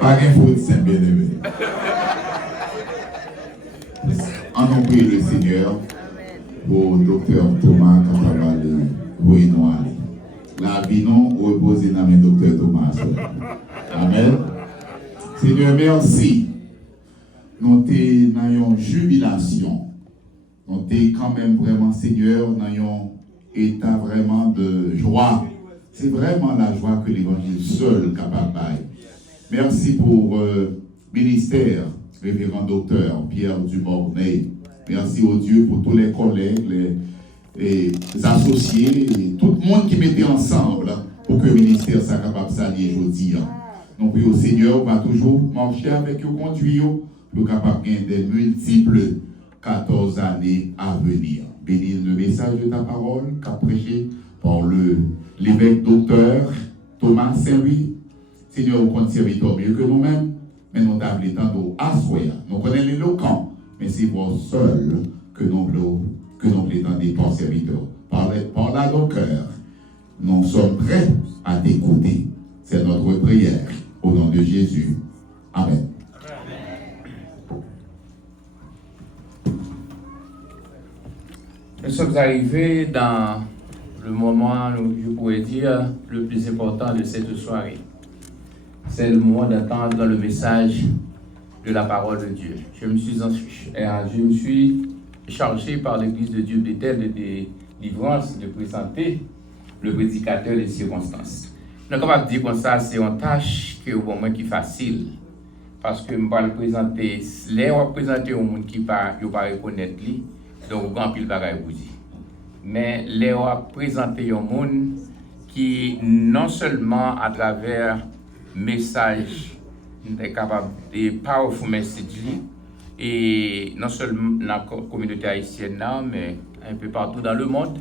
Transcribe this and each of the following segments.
Pas d'info de Saint-Bien-Aimé. En prie le Seigneur pour le docteur Thomas Katabale, Voynoali. La vie non reposée dans le docteur Thomas. Amen. Seigneur, merci. Nous sommes dans une jubilation. Nous sommes quand même vraiment, Seigneur, dans un état vraiment de joie. C'est vraiment la joie que l'évangile seul est capable de. Merci pour le ministère, révérend docteur Pierre Dumornay. Merci au Dieu pour tous les collègues, les associés, et tout le monde qui mettait ensemble pour que le ministère soit capable de s'allier aujourd'hui. Nous prions au Seigneur, va toujours marcher avec eux, conduire, pour capable de gagner des multiples 14 années à venir. Bénis le message de ta parole qu'a prêché par l'évêque docteur Thomas Saint-Louis. Seigneur, vous comptez serviteur mieux que nous-mêmes, mais nous avons le temps d'assoyer. Nous connaissons l'éloquent, mais c'est vous seul que nous prétendons par serviteur. Par là nos cœurs, nous sommes prêts à t'écouter. C'est notre prière. Au nom de Jésus. Amen. Nous sommes arrivés dans le moment, je pourrais dire, le plus important de cette soirée. C'est le moment d'attendre le message de la parole de Dieu. Je me suis chargé par l'Église de Dieu Bethel de délivrance de présenter le prédicateur des circonstances. Je suis capable de dire comme ça, c'est une tâche qui est pour moi qui est facile. Parce que je vais le présenter, les représenter au monde qui ne pas reconnaître lui, donc grand pile bagaille pour dire. Mais les représenter au monde qui non seulement à travers message est capable de powerful message et non seulement dans la communauté haïtienne mais un peu partout dans le monde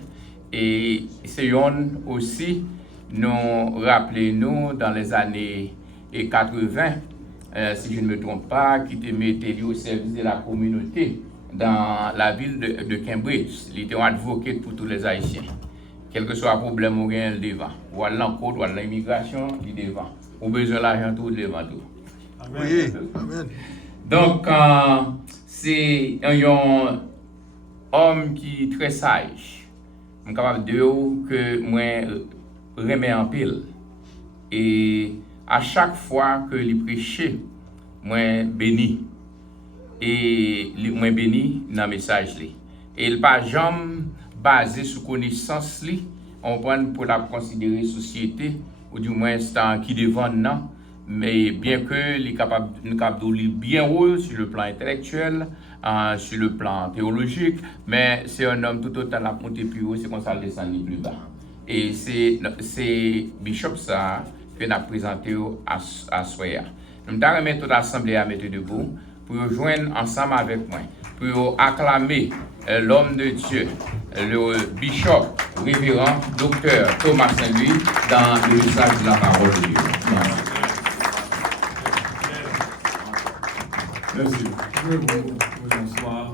et essayons aussi nous rappeler nous dans les années 80 si je ne me trompe pas qui te mettait au service de la communauté dans la ville de Cambridge. Il était un advocate pour tous les Haïtiens. Quel que soit le problème, on gagne le devant. Ou à l'encode, ou à l'immigration, il devant. Ou besoin de l'argent, tout devant tout. Oui, amen. Donc, c'est un homme qui est très sage. Je suis capable de dire que moi, remets en pile. Et à chaque fois que il prêchait, moi béni. Et moi béni dans le message. Et il n'est pas jamais basé sur connaissance, on prend pour la considérer société, ou du moins qui devant non, mais bien que il est capable de lire bien haut sur le plan intellectuel, sur le plan théologique, mais c'est un homme tout autant la monter plus haut, c'est comme ça le descendre plus bas. Et c'est Bishop ça que nous avons présenté à Soya. Nous avons remis toute l'assemblée à mettre debout pour rejoindre ensemble avec moi, pour acclamer l'homme de Dieu, le bishop, révérend, docteur Thomas Saint-Louis, dans le message de la parole de Dieu. Merci. Bonsoir.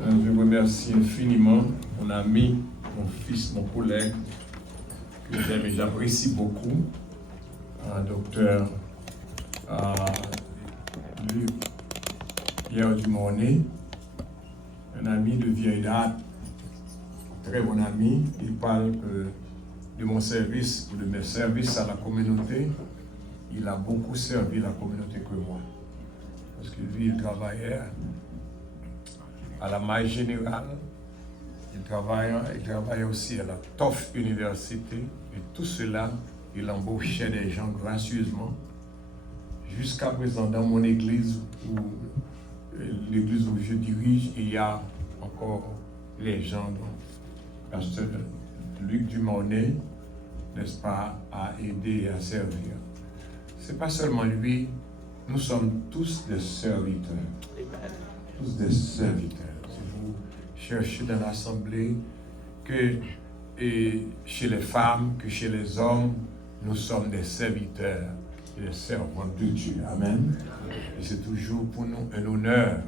Je remercie infiniment mon ami, mon fils, mon collègue, que j'aime et j'apprécie beaucoup, docteur Pierre Dumornay, un ami de vieille date, très bon ami. Il parle de mon service, de mes services à la communauté. Il a beaucoup servi la communauté que moi. Parce que lui, il travaillait à la Maille Générale, il travaillait aussi à la Tufts Université, et tout cela, il embauchait des gens gracieusement. Jusqu'à présent, dans mon église, l'église où je dirige, il y a encore les gens, donc, pasteur Luc Dumornay, n'est-ce pas, à aider et à servir. Ce n'est pas seulement lui, nous sommes tous des serviteurs. Tous des serviteurs. Si vous cherchez dans l'assemblée, que et chez les femmes, que chez les hommes, nous sommes des serviteurs et des servantes de Dieu. Amen. Et c'est toujours pour nous un honneur,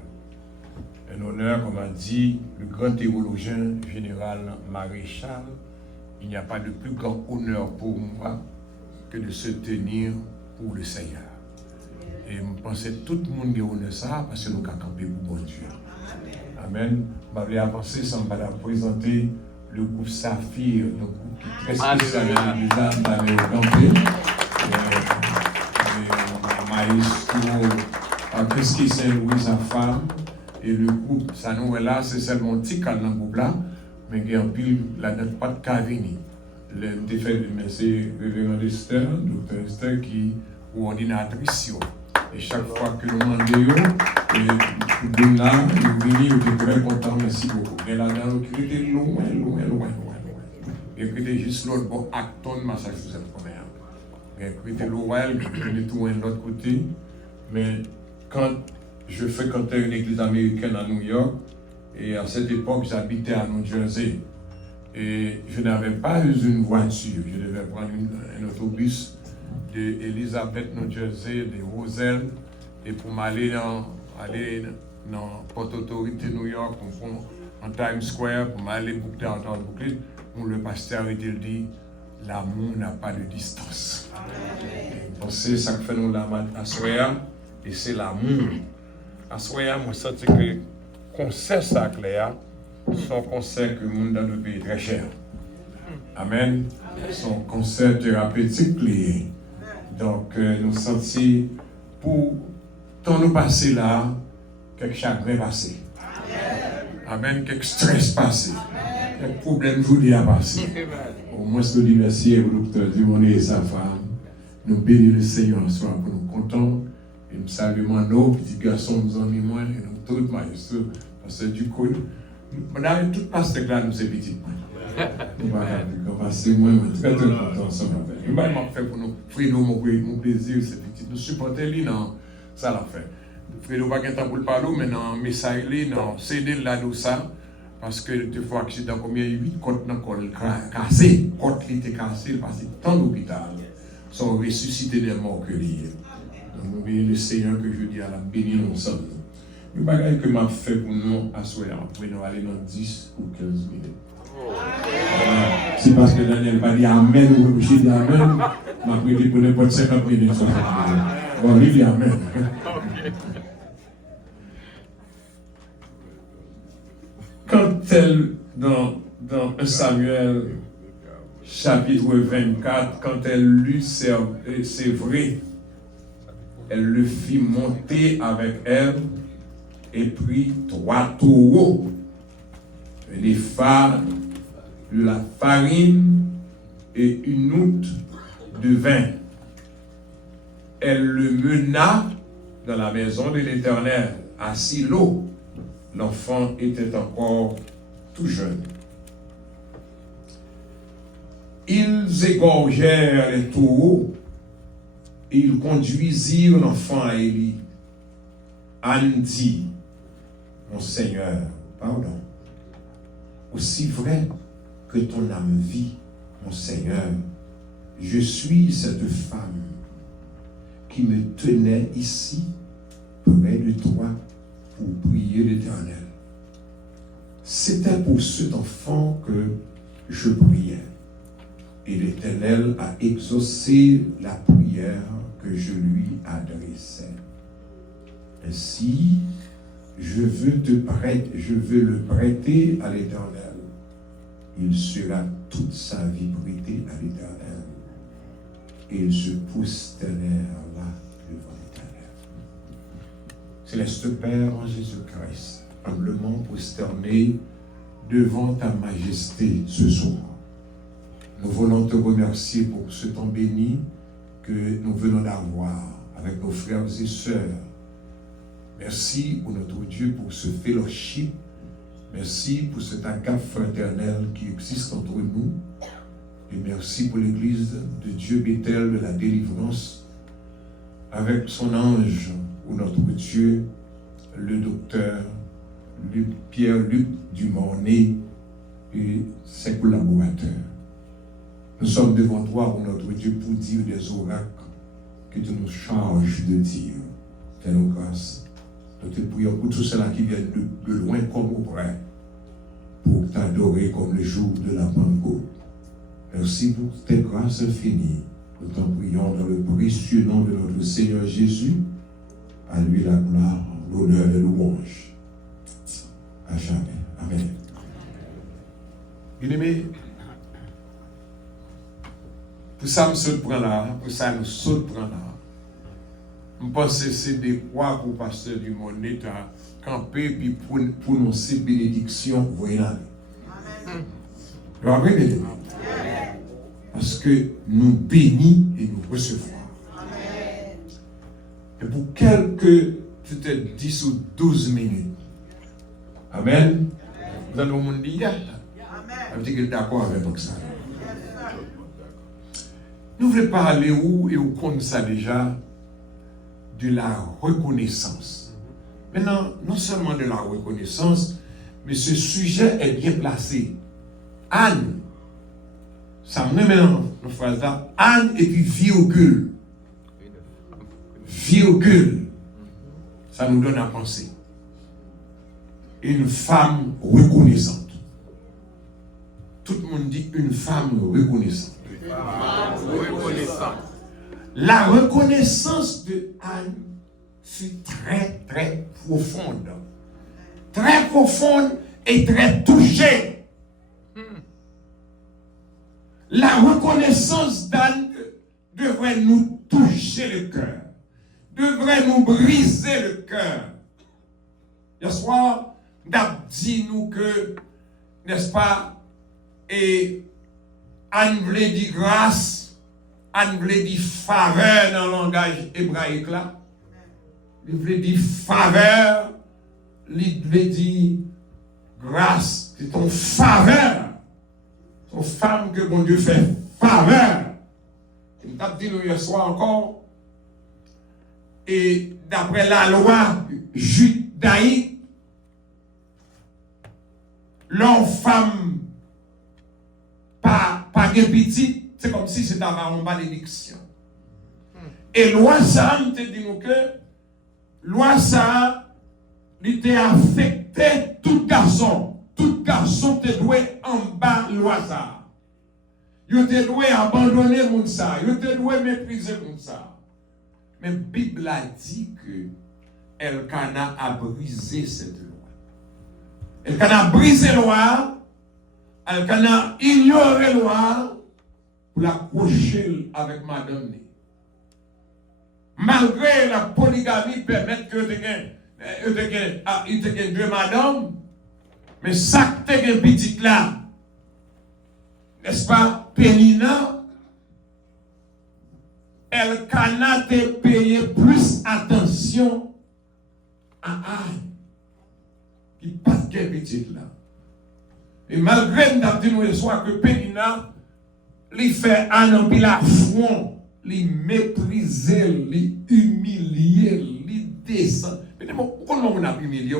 comme a dit le grand théologien général Maréchal, il n'y a pas de plus grand honneur pour moi que de se tenir pour le Seigneur. Et je pense que tout le monde a ça parce que nous avons campé pour bon Dieu. Amen. Je vais avancer sans présenter le groupe Saphir, le groupe qui est très spécial dans l'église dans le campé. Maestro Christy Saint-Louis, sa femme, et le groupe, ça nous est là, c'est seulement petit dans le groupe là, mais il y a un pile, la date pas de Cavini. Le défait, c'est Révérend Esther, Dr. Esther, qui est ordinatrice. Et chaque fois que nous demandons, nous là, nous venons, nous sommes très contents, merci beaucoup. Mais là-dedans, nous était loin. Et puis, était juste l'autre bon Acton, Massachusetts, et puis, était loin, nous étions de l'autre côté. Mais quand je fréquentais une église américaine à New York, et à cette époque, j'habitais à New Jersey, et je n'avais pas eu une voiture, je devais prendre un autobus de Elizabeth, New Jersey, de Roselle, et pour m'aller dans Port Authority, New York, en Times Square, pour m'aller dans Brooklyn, où le pasteur était dit, l'amour n'a pas de distance. Donc c'est ça que fait nous la à Soya, et c'est l'amour. À Soya, moi, je sens que le concert sacré, son concert que le monde dans le pays est très cher. Amen. Son concert thérapeutique lié. Donc, nous sentons pour tant nous passer là, quelque chagrin passé. Amen. Quelque stress passé. Quelque problème joudi à passer. Au moins, nous disons merci au docteur Dumont et sa femme. Nous bénissons le Seigneur ce soir pour nous contents. Et nous saluons nos petits garçons, nos amis, moi, et nous tous, maestro, parce que du coup, on a toute passe de là, nous sommes petits. Nous allons passer, moi, très content ensemble avec. Nous allons faire pour nous, Fredo, mon plaisir, c'est petit. Nous supportons lui dans ça l'a fait. Fredo va pas pour le parler, mais dans message, dans CD là, nous ça. Parce que des fois, accident, combien 8 côtes dans le col cassé, côtes qui étaient cassées, parce que tant d'hôpital sont ressuscités des morts que liés. Donc, nous bénissons le Seigneur que je dis à la bénir ensemble. Le bagage que m'a fait pour nous asseoir, pour nous aller dans 10 ou 15 minutes. C'est parce que Daniel va dire Amen ou je dis Amen, m'a prêté pour n'importe 50 minutes. Bon, il dit Amen. Quand elle, dans 1 Samuel, chapitre 24, quand elle lut, c'est vrai, elle le fit monter avec elle et prit 3 taureaux, des phares, de la farine et une outre de vin. Elle le mena dans la maison de l'Éternel, à Silo. L'enfant était encore tout jeune. Ils égorgèrent les taureaux et ils conduisirent l'enfant à Élie. Anne dit, mon Seigneur, pardon, aussi vrai que ton âme vit, mon Seigneur, je suis cette femme qui me tenait ici, près de toi, pour prier l'Éternel. C'était pour cet enfant que je priais. Et l'Éternel a exaucé la prière que je lui adressais. Ainsi, je veux le prêter à l'Éternel. Il sera toute sa vie prêté à l'Éternel. Et ils se prosternèrent là devant l'Éternel. Céleste Père en Jésus-Christ, humblement prosterné devant ta majesté ce soir. Nous voulons te remercier pour ce temps béni que nous venons d'avoir avec nos frères et sœurs. Merci pour notre Dieu pour ce fellowship. Merci pour cet agape fraternel qui existe entre nous. Et merci pour l'Église de Dieu Bethel de la délivrance avec son ange ou notre Dieu, le docteur Pierre-Luc Dumornay et ses collaborateurs. Nous sommes devant toi, ô notre Dieu, pour dire des oracles que tu nous charges de dire. Fais-nous grâce. Nous te prions pour tous ceux-là qui viennent de loin comme au près, pour t'adorer comme le jour de la Pentecôte. Merci pour tes grâces infinies. Nous t'en prions dans le précieux nom de notre Seigneur Jésus. À lui la gloire, l'honneur et le louange. À jamais. Amen. Bien-aimé, pour ça, je saute prend là, pour ça, nous saute prend là. Je pense que c'est des poids pour le pasteur du monde à camper puis pour prononcer bénédiction. Vous voyez là. Amen. Parce que nous bénissons et nous recevons. Et pour quelques, peut-être 10 ou 12 minutes. Amen. Vous allez au monde dire, ça veut dire qu'il est d'accord avec ça. Nous voulons parler où et où compte ça déjà de la reconnaissance. Maintenant, non seulement de la reconnaissance, mais ce sujet est bien placé. Anne, ça me met dans la phrase là, Anne et puis virgule. Virgule. Ça nous donne à penser. Une femme reconnaissante. Tout le monde dit une femme reconnaissante. La reconnaissance de Anne fut très, très profonde. Très profonde et très touchée. La reconnaissance d'Anne devrait nous toucher le cœur. Devrait nous briser le cœur. Hier soir, dit nous que, n'est-ce pas, et Anne voulait dire grâce, Anne voulait dire faveur dans le langage hébraïque là. Il voulait dire faveur, il voulait dire grâce, c'est ton faveur. Ton femme que mon Dieu fait faveur. Il t'a dit nous hier soir encore. Et d'après la loi judaïque, l'homme femme pas de petit, c'est comme si c'était une malédiction. Et loi ça, nous te dit nous que loi ça, il était affecté tout garçon. Tout garçon te doit en bas loi ça. Il te doit abandonner mon ça, il te doit mépriser mon ça. Mais la Bible a dit que Elkana a brisé cette loi. Elkana a brisé la loi, Elkana a ignoré la loi pour l'accrocher avec madame. Malgré la polygamie permet que il te gagne deux madames, mais ça que tu petit là, n'est-ce pas, Pénina, Elkana te payé plus attention à Anne, qui passe qu'un petit là. Et malgré nous soir que Pénina, lui fait Anne en pile affront, lui mépriser, lui humilier, lui descendre. Mais comment on a humilié?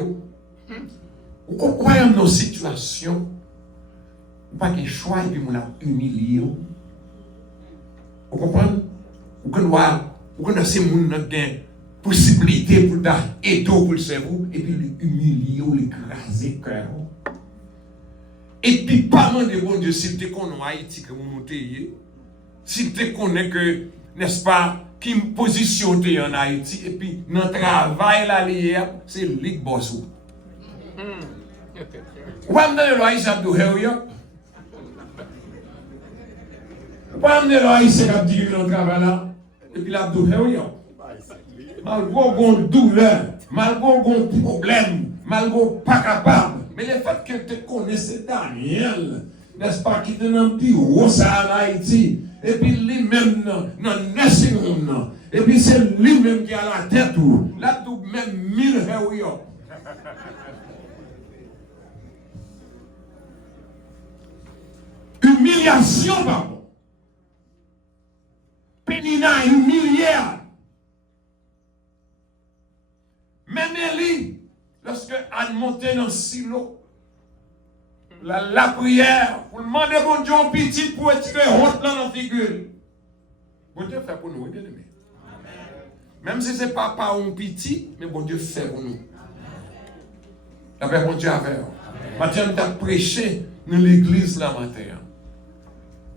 Vous comprenez nos situations? Pas qu'il choix et puis on a humilié. Vous comprenez? Ou qu'on a ces gens qui ont possibilité pour aider pour le cerveau, et puis l'humilier, l'écraser le cœur. Et puis, pas de bon Dieu, s'il te connaît en Haïti, que vous montez, s'il te connaît que, n'est-ce pas, qui me positionne en Haïti, et puis, dans le travail, là, c'est lui qui bosse. Vous avez le Haïti à Douhéouya? Vous avez le Haïti à dire dans le travail, là? Et puis là, malgré qu'on douleur, malgré qu'on problème, malgré pas capable, mais le fait que tu connaissais Daniel, n'est-ce pas, qui était dans le bureau ça en Haïti, et puis lui-même dans le nursing home, et puis c'est lui-même qui a la tête, là tout même 1000 euros. Humiliation, pardon. Pénina humilié. Même Élie, lorsque Anne montait dans le silo, la prière, pour demander bon Dieu en pitié pour tirer honte dans la figure. Bon Dieu fait pour nous, bien aimé. Même si ce n'est pas par un pitié, mais bon Dieu fait pour nous. La paix, bon Dieu a fait. Maintenant, nous avons prêché dans l'église là matin.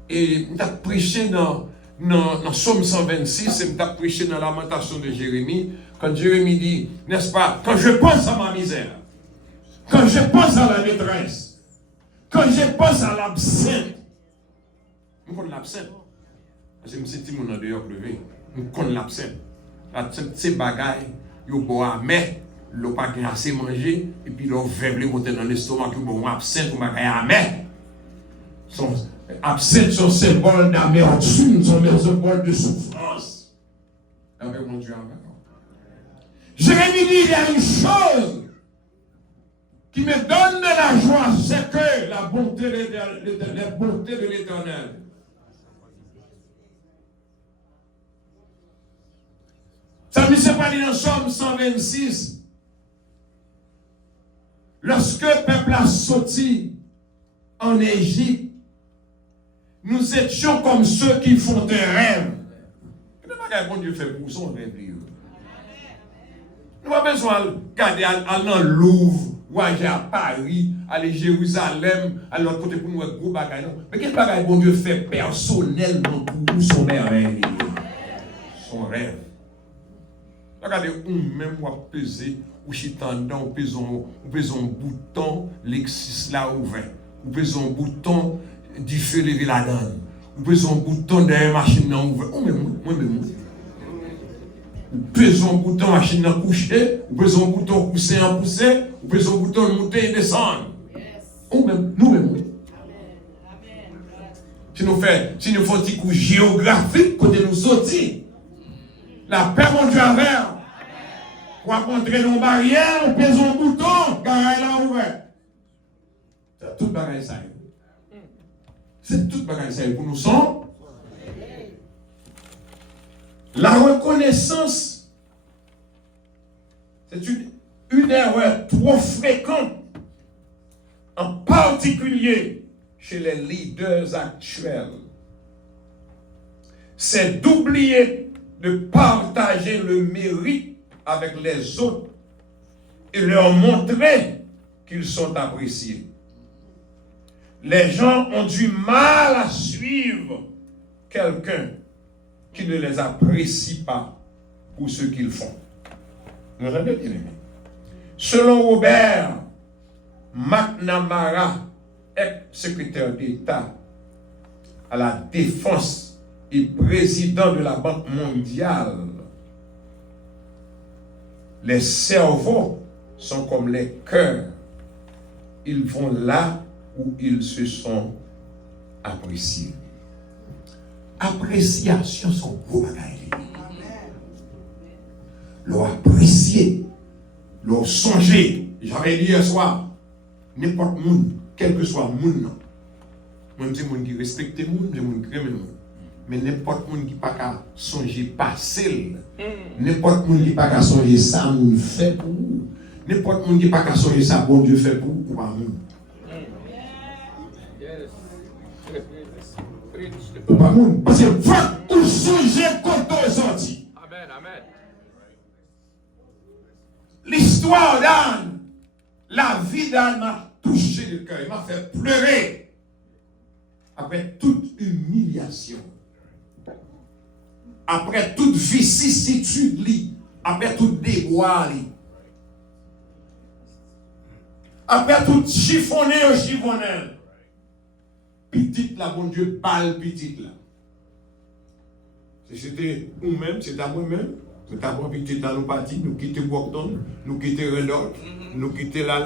Et nous avons prêché dans dans Somme 126, c'est m'a prêché dans la lamentation de Jérémie, quand Jérémie dit, n'est-ce pas, quand je pense à ma misère, quand je pense à la détresse, quand je pense à l'absinthe, je connais l'absinthe. Je me sens mon dehors levé, je connais l'absinthe. L'absinthe, c'est bagaille, il boit à mais, il n'a pas assez manger, et puis il a verblé monter dans l'estomac, il boit absinthe, il bagaille à mais. Absinthe, son symbole d'amertume, son symbole de souffrance. Avec mon Dieu, avec. Jérémie dit, il y a une chose qui me donne de la joie, c'est que la bonté de l'Éternel. Ça ne s'est pas dit dans Somme 126. Lorsque le peuple a sorti en Égypte, nous étions comme ceux qui font des rêves. Qu'est-ce que bon Dieu fait pour son rêve? Nous n'avons pas besoin de garder dans le Louvre, ou aller à Paris, aller à Jérusalem, à l'autre côté pour nous faire gros bagages. Mais qu'est-ce que bon Dieu fait personnellement pour son merveille? Son rêve. Regardez, même moi peser, ou chitandant, ou pesons un bouton, l'exis là ouvert. Ou pesons un bouton, du feu levé la donne. Ou pesons un bouton derrière machine là ouvert. Ou même moi. Ou pesons un bouton machine là couché, ou pesons un bouton pousser en pousser, ou pesons un bouton monter et descendre. Ou même, nous-mêmes. Si nous faisons un petit coup géographique, côté nous sortir, la paix, mon Dieu, avec. Pour rencontrer nos barrières, on pèse un bouton, car elle a ouvert. C'est tout bagaille ça. C'est tout bagaille ça. Pour nous sommes. La reconnaissance, c'est une erreur trop fréquente, en particulier chez les leaders actuels. C'est d'oublier de partager le mérite avec les autres et leur montrer qu'ils sont appréciés. Les gens ont du mal à suivre quelqu'un qui ne les apprécie pas pour ce qu'ils font. Vous entendez bien? Selon Robert McNamara, ex-secrétaire d'État à la Défense et président de la Banque mondiale, les cerveaux sont comme les cœurs. Ils vont là où ils se sont appréciés. Appréciation sont beaux bagailles. Leur apprécier, leur songer. J'avais dit hier soir, n'importe monde, quel que soit le monde, moi je dis monde qui respecte le monde, je monde qui aime le monde. Mais n'importe monde qui n'a pas songer passer, n'importe monde qui n'a pas songer ça, monde fait pour vous. N'importe monde qui n'a pas songer ça, bon Dieu fait pour vous, ou pas monde. Ou pas monde. Parce que faut ou songer quand on est sorti. Amen, amen. L'histoire d'Anne, la vie d'Anne m'a touché le cœur, il m'a fait pleurer. Après toute humiliation. Après toute vicissitude, après tout déboire, après tout chiffonné au chiffonné, petite là, bon Dieu, balle petite là. C'était nous-mêmes, c'était à moi-même, c'était à moi petite là, nous partis, nous quittons Brockton, nous quittons Randolph, nous quittons la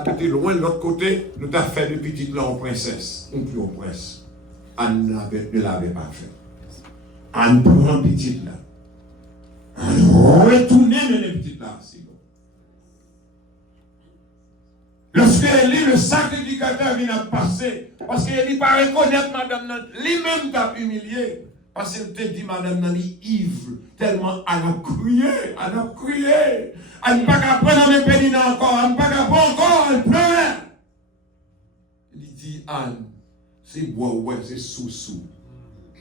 côté loin de l'autre côté, nous avons fait de petite là en princesse, ou plus en prince. Anne ne l'avait pas fait. Anne prend petite là. Anne retourne dans les petites là. Lorsque le sacrificateur vient à passer, parce qu'il ne pas reconnaître madame, lui-même t'a humilié. Parce qu'il te dit madame Nani ivre, tellement elle a crié. Elle n'a pas qu'à prendre mes pénis encore, elle n'a pas qu'à prendre encore, elle pleurait. Il dit Anne, c'est bois, ouais, c'est sous.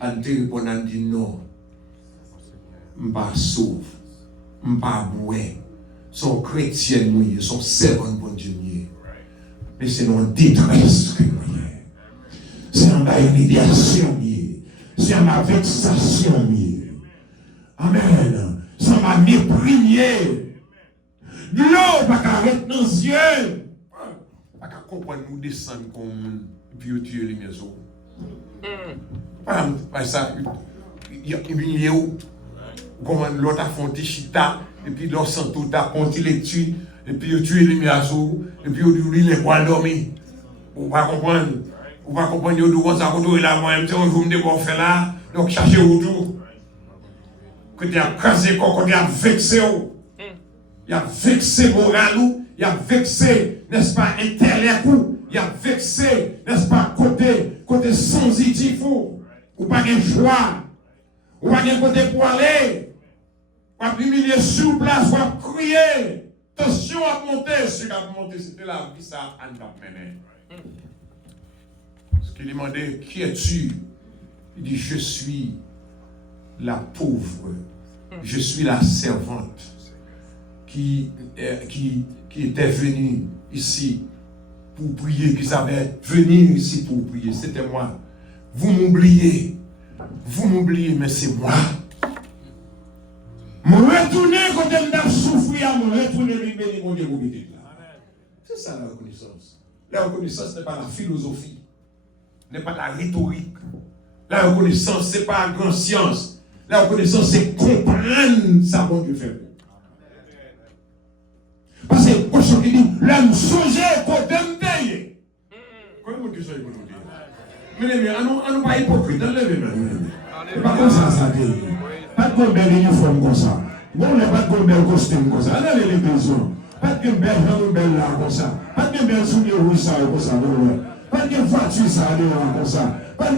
Elle te répond, elle dit non. Je ne suis pas sauve, je ne suis pas boué. Son chrétien, son servant bon Dieu. Mais c'est une détresse que nous. C'est une humiliation. c'est ma vexation. Amen. Ça m'a méprisé. De l'eau, pas qu'à arrêter dans les yeux. Pas qu'à comprendre nous descendre comme puis tuer les maisons. Pas ça. Il y a comment l'autre a fait chita, et puis l'autre sent tout à compter les tuer, et puis il tue les maisons, et puis il dit les quoi dormir. Vous pas comprendre. Vous pas comprendre, il doit ça retourner là, moi-même, vous me dites qu'on fait là, donc cherchez autour. Que tu as crasé, que tu as vexé. Il a vexé moral, il a vexé, n'est-ce pas, intellect, il a vexé, n'est-ce pas, côté sensitif, ou pas de joie, ou pas de côté pour aller, ou pas humilier sur place, ou pas crier. Attention à monter, ce qui a monté, c'était la vie, ça a mené. Ce qu'il demandait, qui es-tu? Il dit, je suis la pauvre, je suis la servante qui était venue ici pour prier, qui savait venir ici pour prier. C'était moi. Vous m'oubliez, mais c'est moi. Me retourner quand elle m'a souffert, me retourner libérer mon Dieu. C'est ça la reconnaissance. La reconnaissance n'est pas la philosophie, n'est pas la rhétorique. La reconnaissance, ce n'est pas la grande science. La reconnaissance, c'est comprendre ça, bon Dieu fait. Parce que, pour ce qui dit, l'homme songé, côté m'taille. Comment vous dites ça, vous dites? Mais on n'est pas hypocrite, on n'est pas comme ça, dit. Pas de bel uniforme comme ça. On n'est pas de bel costume comme ça. On a les besoins. Pas de belle jambe belle là comme ça. Pas de belle soulier rouge ça comme ça. Pas de voiture ça comme ça. Pas de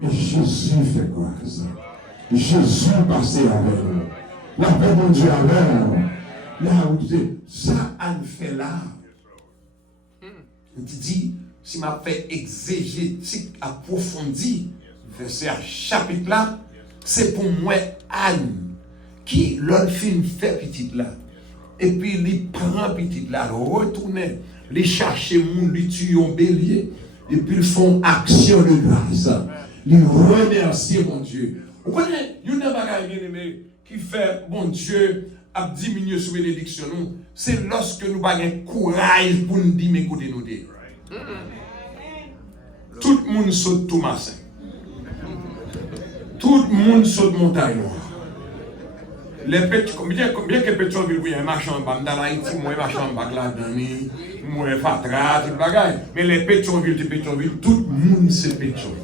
mais Jésus fait quoi ça? Jésus passait avec nous. La paix de Dieu avec nous. Là, on disait, ça, on fait là. On dit, si m'a fait exégétique approfondi, verset à chapitre là, c'est pour moi, Anne, qui l'autre film fait petit là. Et puis, il prend petit là, retourne, il cherche moun, il tue un bélier, et puis ils font action de grâce. Ils remercient mon Dieu. Vous connaissez, il y a un bagage bien-aimé qui fait, mon Dieu, à diminuer sous bénédiction. C'est lorsque nous avons un courage pour nous dire, mais écoutez nous dire. Tout le monde saute Thomas. Tout le monde saute montagne. Les petits, bien que Pétionville, il y a un marchand en bas, dans l'Haïti, moi, un marchand en bas, là, moi, un fatra, tout le bagage. Mais les Pétionville, tout le monde c'est Pétionville.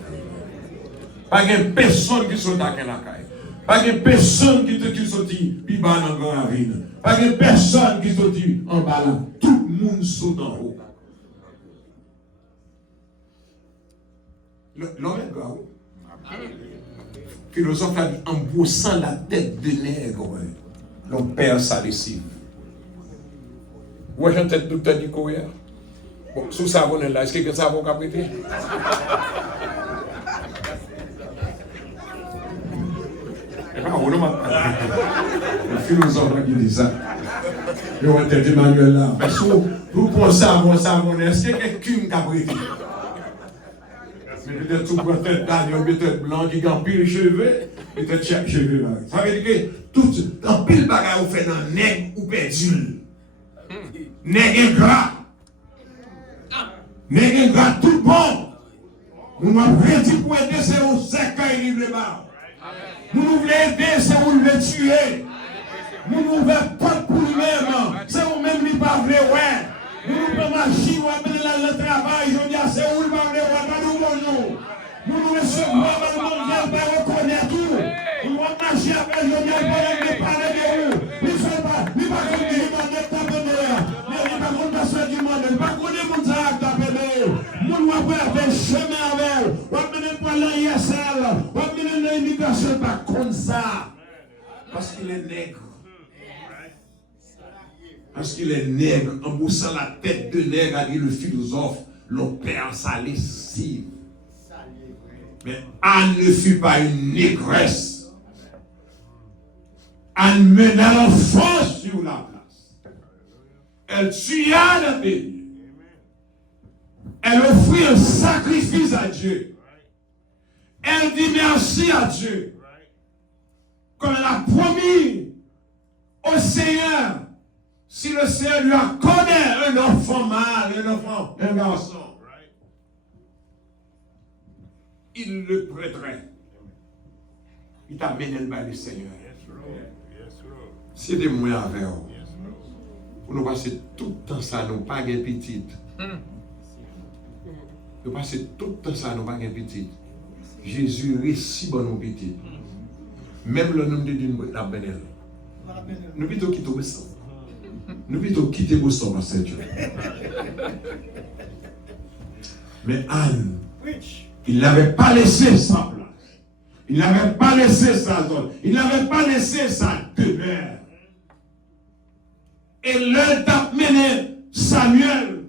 Pas de personne qui saute à la caille. Pas de personne qui saute Biba dans la grande ville. Pas de personne qui saute en bas là. Tout le monde saute en haut. L'homme est grand. Philosophe a dit, en brossant la tête de nègre, l'on perd sa lessive. Moi, j'ai une tête de docteur du courrier. Bon, sous savon là, est-ce que quelqu'un savon qu'a prêté? Le philosophe qui dit ça. Il y a une tête d'Emmanuel là. Parce que vous pensez à mon savon, est-ce que quelqu'un qu'a prêté? Mais peut-être tout pour tête d'agneau, peut-être blanc qui a pile cheveux, peut-être chaque cheveu là. Ça veut dire que tout, en pile bagarre, vous faites un nègre ou pédule. Nègre gras. Nègre gras tout bon. Nous avons prédit pour aider, c'est au sec quand il livre le bar. Nous voulons aider, c'est où le tuer. Nous ne voulons pas pour lui-même, c'est où même il pas vrai, ouais. Nous ne pouvons pas marcher, le travail, je dis, c'est où le parler, pas nous bonjour. Nous nous recevons, nous ne reconnaître tout. Nous allons marcher avec je dis, nous parler de vous. Il ne fait pas, il ne va pas demander de taper dehors. Il ne va pas passer du monde, il ne va pas connaître mon sac de taper dehors. Nous ne pouvons pas faire chemin avec eux. On va mener pour l'ISL, on va mener l'immigration, pas comme ça. Parce qu'il est nègre. Parce qu'il est nègre, en boussant la tête de nègre, a dit le philosophe, l'on perd sa lessive. Mais Anne ne fut pas une négresse. Elle mena l'enfant sur la place. Elle tua le bélier. Elle offrit un sacrifice à Dieu. Elle dit merci à Dieu. Comme elle a promis au Seigneur, si le Seigneur lui accordait un enfant mâle, un garçon, il le prêterait. Il t'a mené le bas du Seigneur. C'était moi avec vous. Pour nous passer tout le temps ça, nous pas de petite. Nous passer tout le temps ça, nous pas de petite. Jésus réussit bon nos petites. Même le nom de Dieu la bénelle. Nous plutôt quitter Boston. Nous plutôt quitter Boston dans cette journée. Mais Anne, il n'avait pas laissé sa place. Il n'avait pas laissé sa zone. Il n'avait pas laissé sa demeure. Et l'un t'a mené Samuel,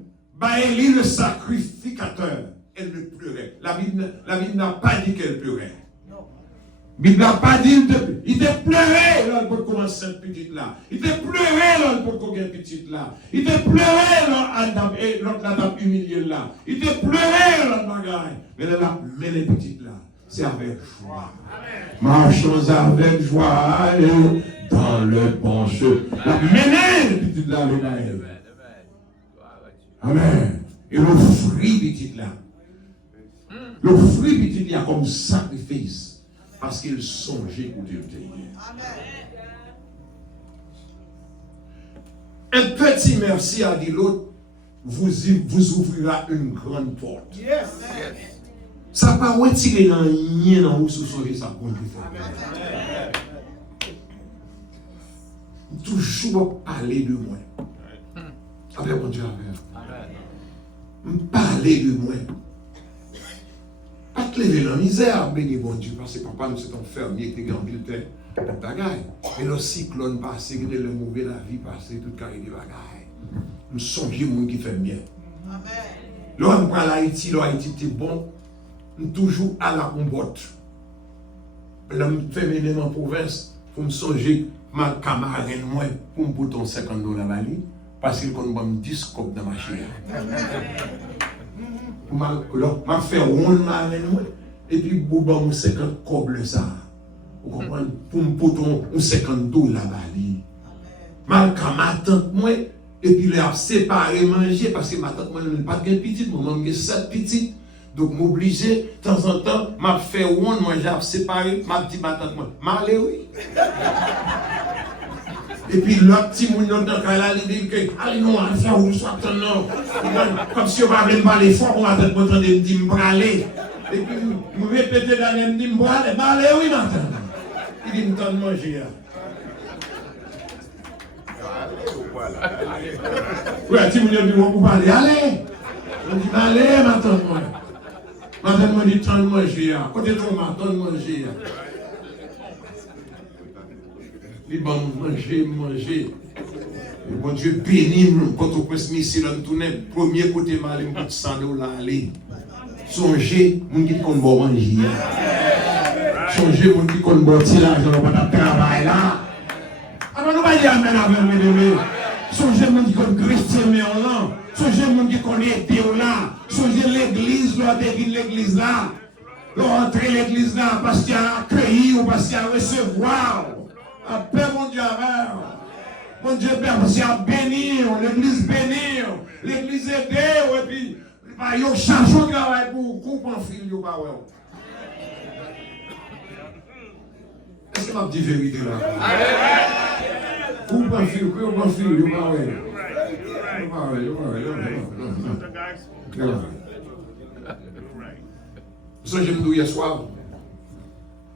Élie le sacrificateur. Elle ne pleurait. La Bible n'a pas dit qu'elle pleurait. La Bible n'a pas dit il te pleurait là pour commencer cette petite là. Il te pleurait là pour qu'on ait une petite là. Il te pleurait là l'autre là t'a humilié là. Il te pleurait là bagaille. Mais elle a mené petite là. C'est avec joie. Marchons avec joie dans le bon chemin. La mené petite là le naïf. Amen. Et l'offrit petite là. L'offrit petite là comme sacrifice. Parce qu'il songeait où Dieu était. Un petit merci a dit l'autre, vous ouvrira une grande porte. Yes. Ça ne va pas retirer dans rien dans où se sauver ça pour faire. Toujours parler de moi. Avec mon Dieu avec. Parler de moi. Pas te lever dans la misère, béni bon Dieu, parce que papa nous sommes fermiers qui ont pile terre, toute bagaille. Et le cyclone passé, le mauvais, la vie passée, toute carré de bagaille. Nous sommes les gens qui font bien. Amen. Là, on prend l'Haïti, l'Haïti était bon, nous toujours à la combotte. Là, nous faisons en province, pour me songer, ma camarade, moi, pour me bouton $50 valise, parce qu'il compte me 10 copes dans ma chair. Je fais ronde et puis je 50 cobles ça. Vous comprenez? Pour me poton $50 bali. Ma tante moi et puis les a séparé manger parce que ma tante moi n'a pas de petite, moi j'ai 7 petites. Donc m'obliger de temps en temps m'a fait ronde moi j'ai séparé ma petite ma tante moi. M'aller oui. Et puis l'autre petit moun dans le cas là, il dit que allez non, allez faire où soit non. Comme si on va même parler fort, on va peut-être m'entendre me dire m'braler. Et puis me répéter dans le me dire m'braler, m'aller oui maintenant. Il dit m'entendre manger. Oui, petit moun dit on peut parler, allez. On dit allez maintenant moi. Maintenant moi dit tant manger. Côté de moi tant manger. Il va manger. Et bon Dieu bénit nous quand on peut se mettre dans tourner premier côté mal pour $100 aller. Songez mon qui qu'on bon manger. Songez mon qui qu'on bon tirer l'argent pour travail là. Alors nous va dire amen avec nous. Songez mon qui qu'on chrétien mais là. Songez mon qui qu'on aider là. Songez l'église là devine l'église là. L'entrer l'église là parce qu'il y a accueillir ou parce qu'il y a recevoir. Paix mon Dieu avec. Mon Dieu Père, parce qu'il y a bénir, l'église bénir, l'église aider, et puis, il y a charge de travail pour couper un fil, il y a pas. Est-ce que je dis vérité là? Coupe un fil, coupe un fil, il y a pas. Ça, je me dis hier soir,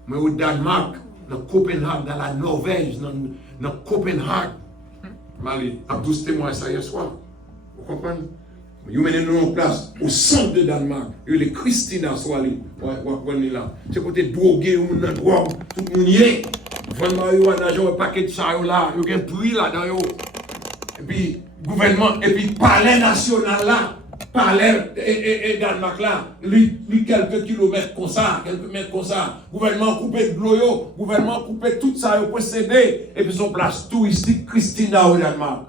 mais au Danemark, dans Copenhague, dans la Norvège, dans Copenhague. Mali, à 12 témoins ça hier soir. Vous comprenez? Vous menez nous en place au centre de Danemark. Il y a les Christina Swali. C'est côté drogué, tout le monde y est. Vraiment, il y a un paquet de ça là. Il y a un prix là-dedans. Et puis, gouvernement, et puis palais national là. parallèle et Danemark là, lui quelques kilomètres comme ça, quelques mètres comme ça. Gouvernement coupé de l'eau, gouvernement coupé tout ça, il peut céder. Et puis son place touristique Christina au Danemark.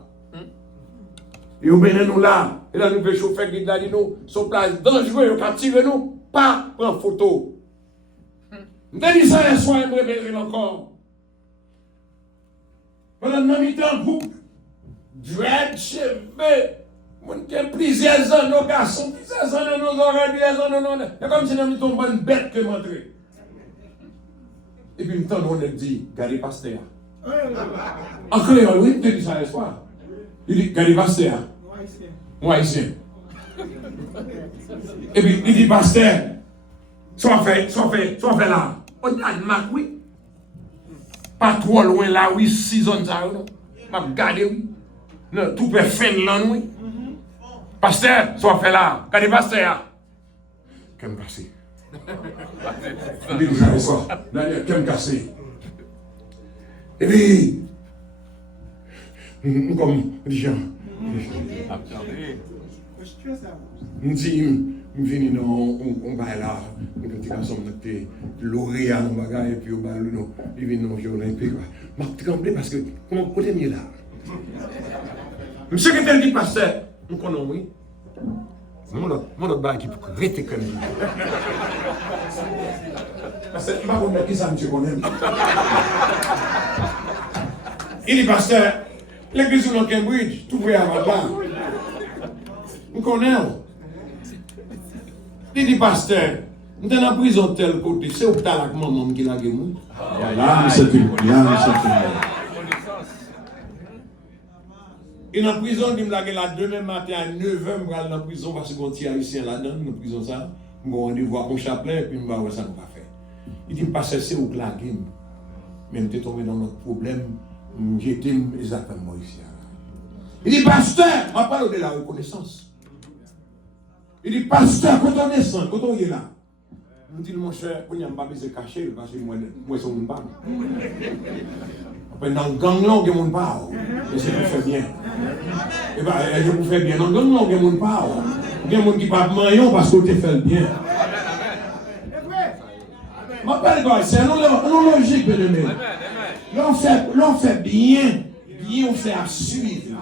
Et vous venez nous là, et là nous le chauffeur qui dit nous, son place dangereux, il a tiré nous, pas prendre photo. Nous avons dit ça un soir, je me réveille encore. Pendant que nous avons groupe, dread, cheveux, nous avons plusieurs ans, nos garçons, plusieurs ans, nos oreilles, plusieurs ans, c'est comme si nous avons une bête que m'entrer. Et puis, nous avons dit, regardez pasteur. En créole, oui, tu dis ça un soir. Il dit, regardez pasteur. Moi, haïtien. Et puis, il dit, pasteur, soit fait là. On a une marque, oui. Pas trop loin là, oui, 6 zones, ça, non. M'a regardé, oui. Non, tout peut Finlande, oui. Pasteur, soit fait là. Regardez, pasteur. Qu'est-ce que cassé? Il dit, vous savez quoi? Qu'est-ce que cassé? Et puis, comme, Jean. Je dis, je viens on va là, on petit garçon, lauréat, on va et puis on va le nom, il vient dans le jeu olympique. Je suis tremblé parce que, comment vous êtes là? Monsieur qui était dit, pasteur, nous connaissons, oui. Mon autre bail qui peut rester comme lui. Parce que, je ne sais pas qui ça, monsieur connaît. Il dit, pasteur, l'église de Cambridge, tout vrai à ma part. Nous connaissons. Il dit, pasteur, nous sommes en prison tel côté, c'est où tu as la maman qui l'a gagné. Là, c'est une. Et dans la prison, il m'a gagné là demain matin à 9h, je vais aller dans la prison parce qu'on tient haïtien là-dedans, dans la prison ça. Je vais rendez-vous à mon chaplain et puis je vais voir ça qu'on va faire. Il dit, pasteur, c'est où tu l'as gagné. Mais je suis tombé dans notre problème, j'étais exactement ici. Il dit, pasteur, on parle de la reconnaissance. Il dit, pasteur, quand on descend, quand on est là, je dis, mon cher, on n'a pas besoin de cacher parce que moi, je suis un parle. Après, dans le gang, là, on ne parle. Et c'est pour faire bien. Et bien, je vous fais bien. Dans le gang, là, on ne parle. Il y a des gens qui ne parlent pas parce qu'on te fait le bien. Je m'appelle quoi? C'est non logique, bien aimé. L'on fait bien, on fait à suivre.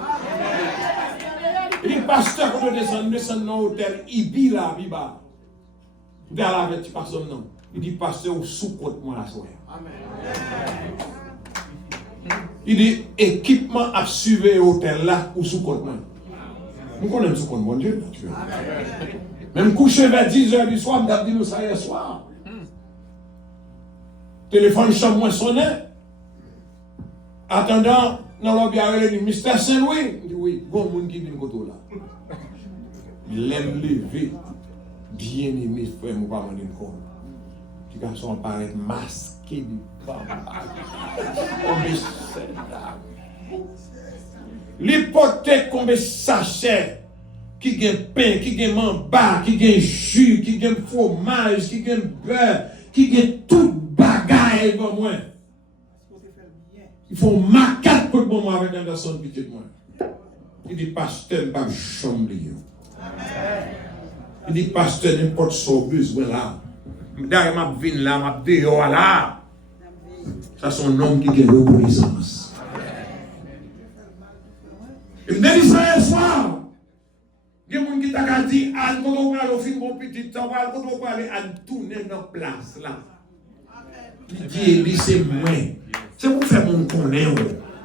Les pasteurs, quand on descend dans l'hôtel, il dit là, il va. Derrière la petite personne, non. Il dit, pasteur, ou sous-compte moi la soirée. Il dit, équipement à suivre l'hôtel là, ou sous-compte moi. Nous connaissons sous-compte, mon Dieu, naturellement. Même coucher vers 10h du soir, je dit nous ça hier soir. Téléphone chambre moins sonné. Attendant, dans l'objet, il dit, Mr. Saint-Louis. Il dit, oui, bon monde qui vient de côté là. L'aime levé, bien aimé, frère, mon pas m'en compte. Les garçons paraissent masqués du bambin. L'hypothèque comme sachet, qui gagne pain, qui gagne mamba, qui gagne jus, qui gagne fromage, qui gagne beurre, qui gagne tout bagaille pour moi. Il faut maquette pour moi avec un garçon petit de moi. Il dit, pasteur, pas chambler. Il dit, pasteur, n'importe son besoin là. Derrière ma vie là, ma dehors là. Ça, c'est un homme qui a reconnaissance. Il me dit ça un soir. Il y a des gens qui t'a dit, quand on va aller au petit temps, quand on va aller tourner dans la place là. Il dit, c'est moi. C'est pour faire mon connaître.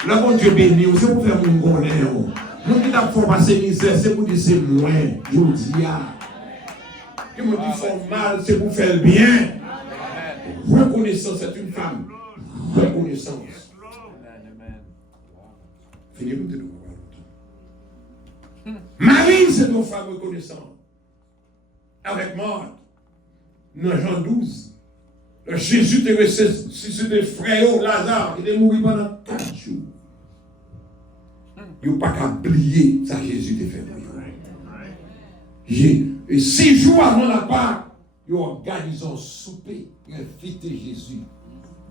Là, bon Dieu béni, c'est pour faire mon connaître. Nous qui t'avons fait passer misère, c'est pour dire c'est moi. Je vous dis, qui me dit font mal, c'est pour faire le bien. Reconnaissance, c'est une femme. Reconnaissance. Fini pour te dire. Marie, c'est une femme reconnaissante. Avec mort. Dans Jean 12. Jésus te ressuscité frère Lazare qui est mort pendant 4 jours. Il n'y a pas qu'à oublier ça Jésus te fait. Et 6 jours avant la Pâque, ils organisent un souper, ils invitent Jésus.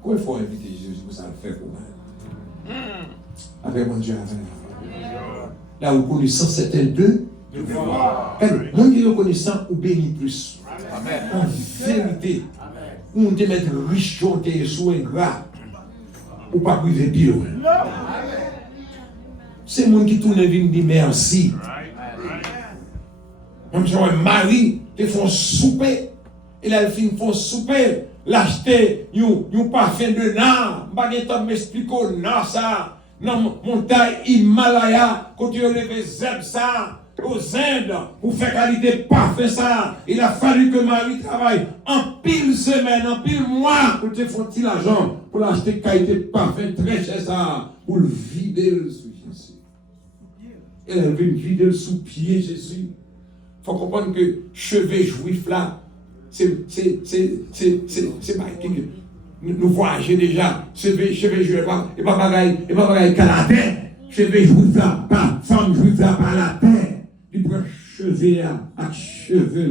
Pourquoi il faut inviter Jésus pour ça le faire pour moi? Avec mon Dieu, avec la reconnaissance, c'était 2 Mon qui est reconnaissant ou béni plus. En vérité, ou on te met riche, on te sous ingrat, ou pas privé pire. C'est mon qui tourne et vient dire merci. Même si un mari te font souper, et là, il font souper, l'acheter, un parfum de nar, je ne sais pas m'expliquer, non, ça, non, montagne Himalaya, quand tu levé zeb ça, aux Indes, pour faire qualité parfait ça, il a fallu que Marie travaille en pile semaine, en pile mois, pour te faire l'argent, pour l'acheter qualité parfait, très cher ça, pour le vider sous Jésus. Elle a vider sous pied Jésus. Il faut comprendre que chevet juif là, c'est nous voyager déjà, chevet juif là, et pas bagaille canadien, chevet juif là, pas femme juif là, pas la terre. Il prend chevet à chevet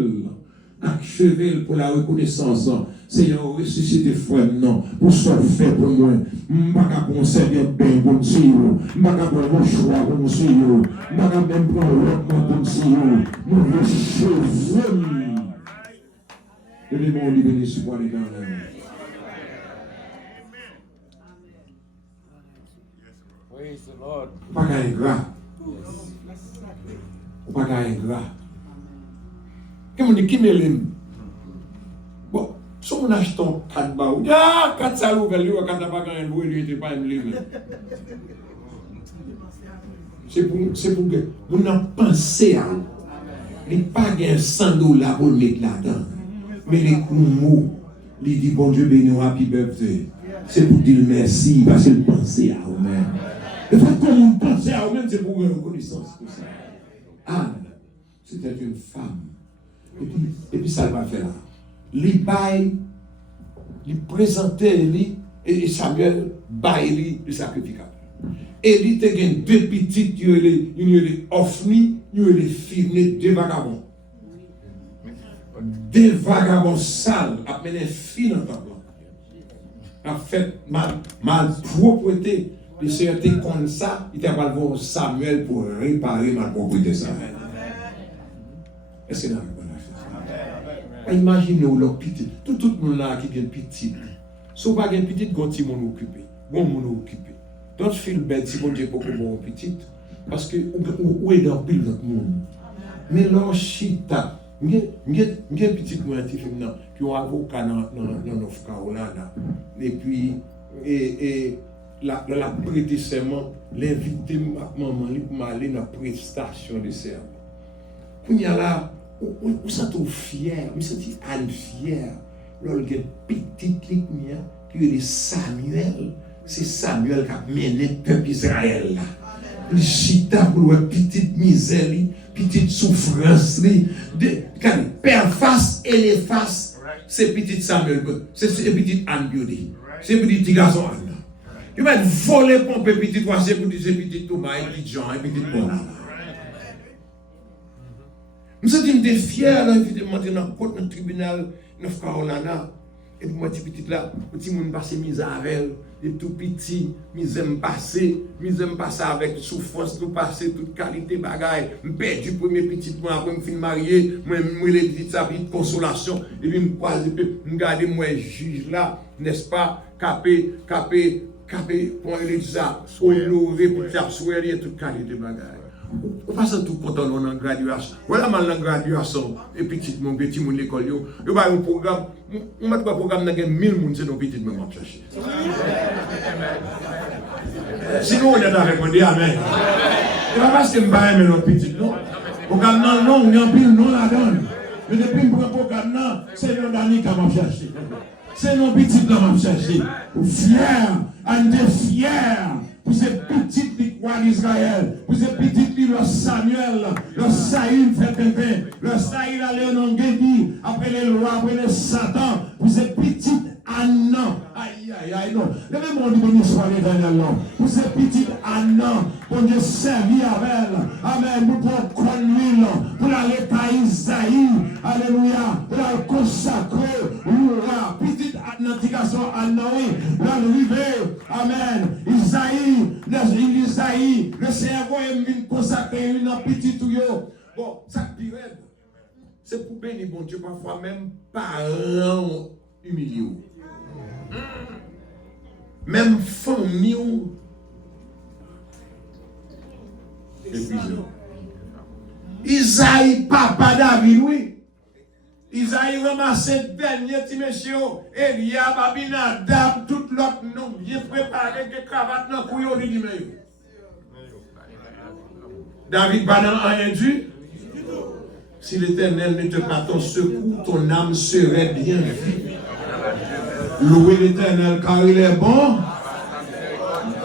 pour la reconnaissance. Seigneur, ressuscité frère, non, pour ce fait pour moi, je ne vais pas conserver bien pour nous, je ne vais pas prendre mon choix pour nous, je ne vais pas même prendre l'autre pour nous, nous veux cheveux. Et les mots lui bénissent pour les dans Praise the Lord. Pas qu'à ingrat. Pas qu'à ingrat. Comme on dit, qui me l'aime? Bon. Si on achète 4 barres, 4 salauds, 4 pas quand il ne était pas un c'est pour que on a pensé à il n'y a pas $100 pour le mettre là-dedans. Mais les mots, il dit bon Dieu béni, happy birthday. C'est pour dire merci, parce qu'il pensait à vous-même. Et comme on pensait à vous-même, c'est pour une reconnaissance pour ça. Anne, c'était une femme. Et puis ça va faire là. Les bails, les présentaient et Samuel baille le sacrificateur. Et il était gain 2 petites, une les Ophni, une les filles, 2 vagabonds. 2 vagabonds sales, à mener filles dans le tableau. A fait mal propreté, le Seigneur était comme ça, il était allé voir Samuel pour réparer ma propreté ça. Est-ce que imaginez leur petit, tout le monde là qui est petit. Si vous n'avez pas de petit, vous avez un monde occupé. Don't feel bad si vous avez beaucoup de petit, parce que vous êtes dans le monde. Mais leur chita, il y a un petit moment qui est un avocat dans North Carolina. Et puis, la prêté serment, l'invité maman pour aller dans la prestation de serment. Quand il y a là, on se sent fier, on se sent fier. Lorsque il y a une petite ligne qui est Samuel, c'est Samuel qui a mené le peuple Israël. Il chita pour une petite misère, petite souffrance, père face et les faces, c'est petit Samuel, c'est petit Anne Beauty, c'est petit garçon Anne. Il va voler pour un petit toi, c'est petit Thomas, et petit Jean, et petit Paul. Nous sommes fiers dans le tribunal de North Carolina. Et moi, petit là, petit monde passé misère avec elle, et tout petit, misère passé avec souffrance, tout passé, toute qualité bagaille. Je perds du premier petit mois après me fin marié, moi les petites ça petite consolation, et puis me croise, me garder moi juge là, n'est-ce pas, capé, pour aller ça, honorer pour faire sourire toute qualité bagaille. On passe tout content dans la graduation. Voilà mal la graduation et petit mon l'école yo ba un programme on met pas programme dans 1000 moun c'est nos petit même chercher. Sinon on est dans répondre amen. Et pas parce que m'ba aimer notre petit non. Programme non on en pile non la donne. Mais depuis me programme non, c'est nos dernier qui m'a chercher. C'est nos petits là m'a chercher. Fier, on est fier. Pour ces petites victoires d'Israël, pour ces petites le Samuel, le Saïd fait pépin, le Saïd allait en Guédi, après les lois, après les Satan, pour ces petites Anna, aïe, non, levez mon béni soit l'éternel, non, pour ces petites Anna, pour Dieu servir avec elle, amen, pour conduire, pour aller à Isaïe, alléluia, pour la consacrer, petite Anna, Anna, oui, l'arrivée, amen, Isaïe, le Seigneur est venu consacrer une petite tuyau Bon, ça pire, c'est pour bénir bon Dieu, parfois même parents humiliés. Même famille épuisée. Isaïe, papa David, oui. Isaïe ramassé dernier petit monsieur, Elia, Babina, Dab, tout l'autre nom, bien préparé, que cravate dans le couillon du dimanche. David, pas dans rien du. Si l'Éternel n'était pas ton secours, ton âme serait bien vue. Louez l'Éternel car il est bon.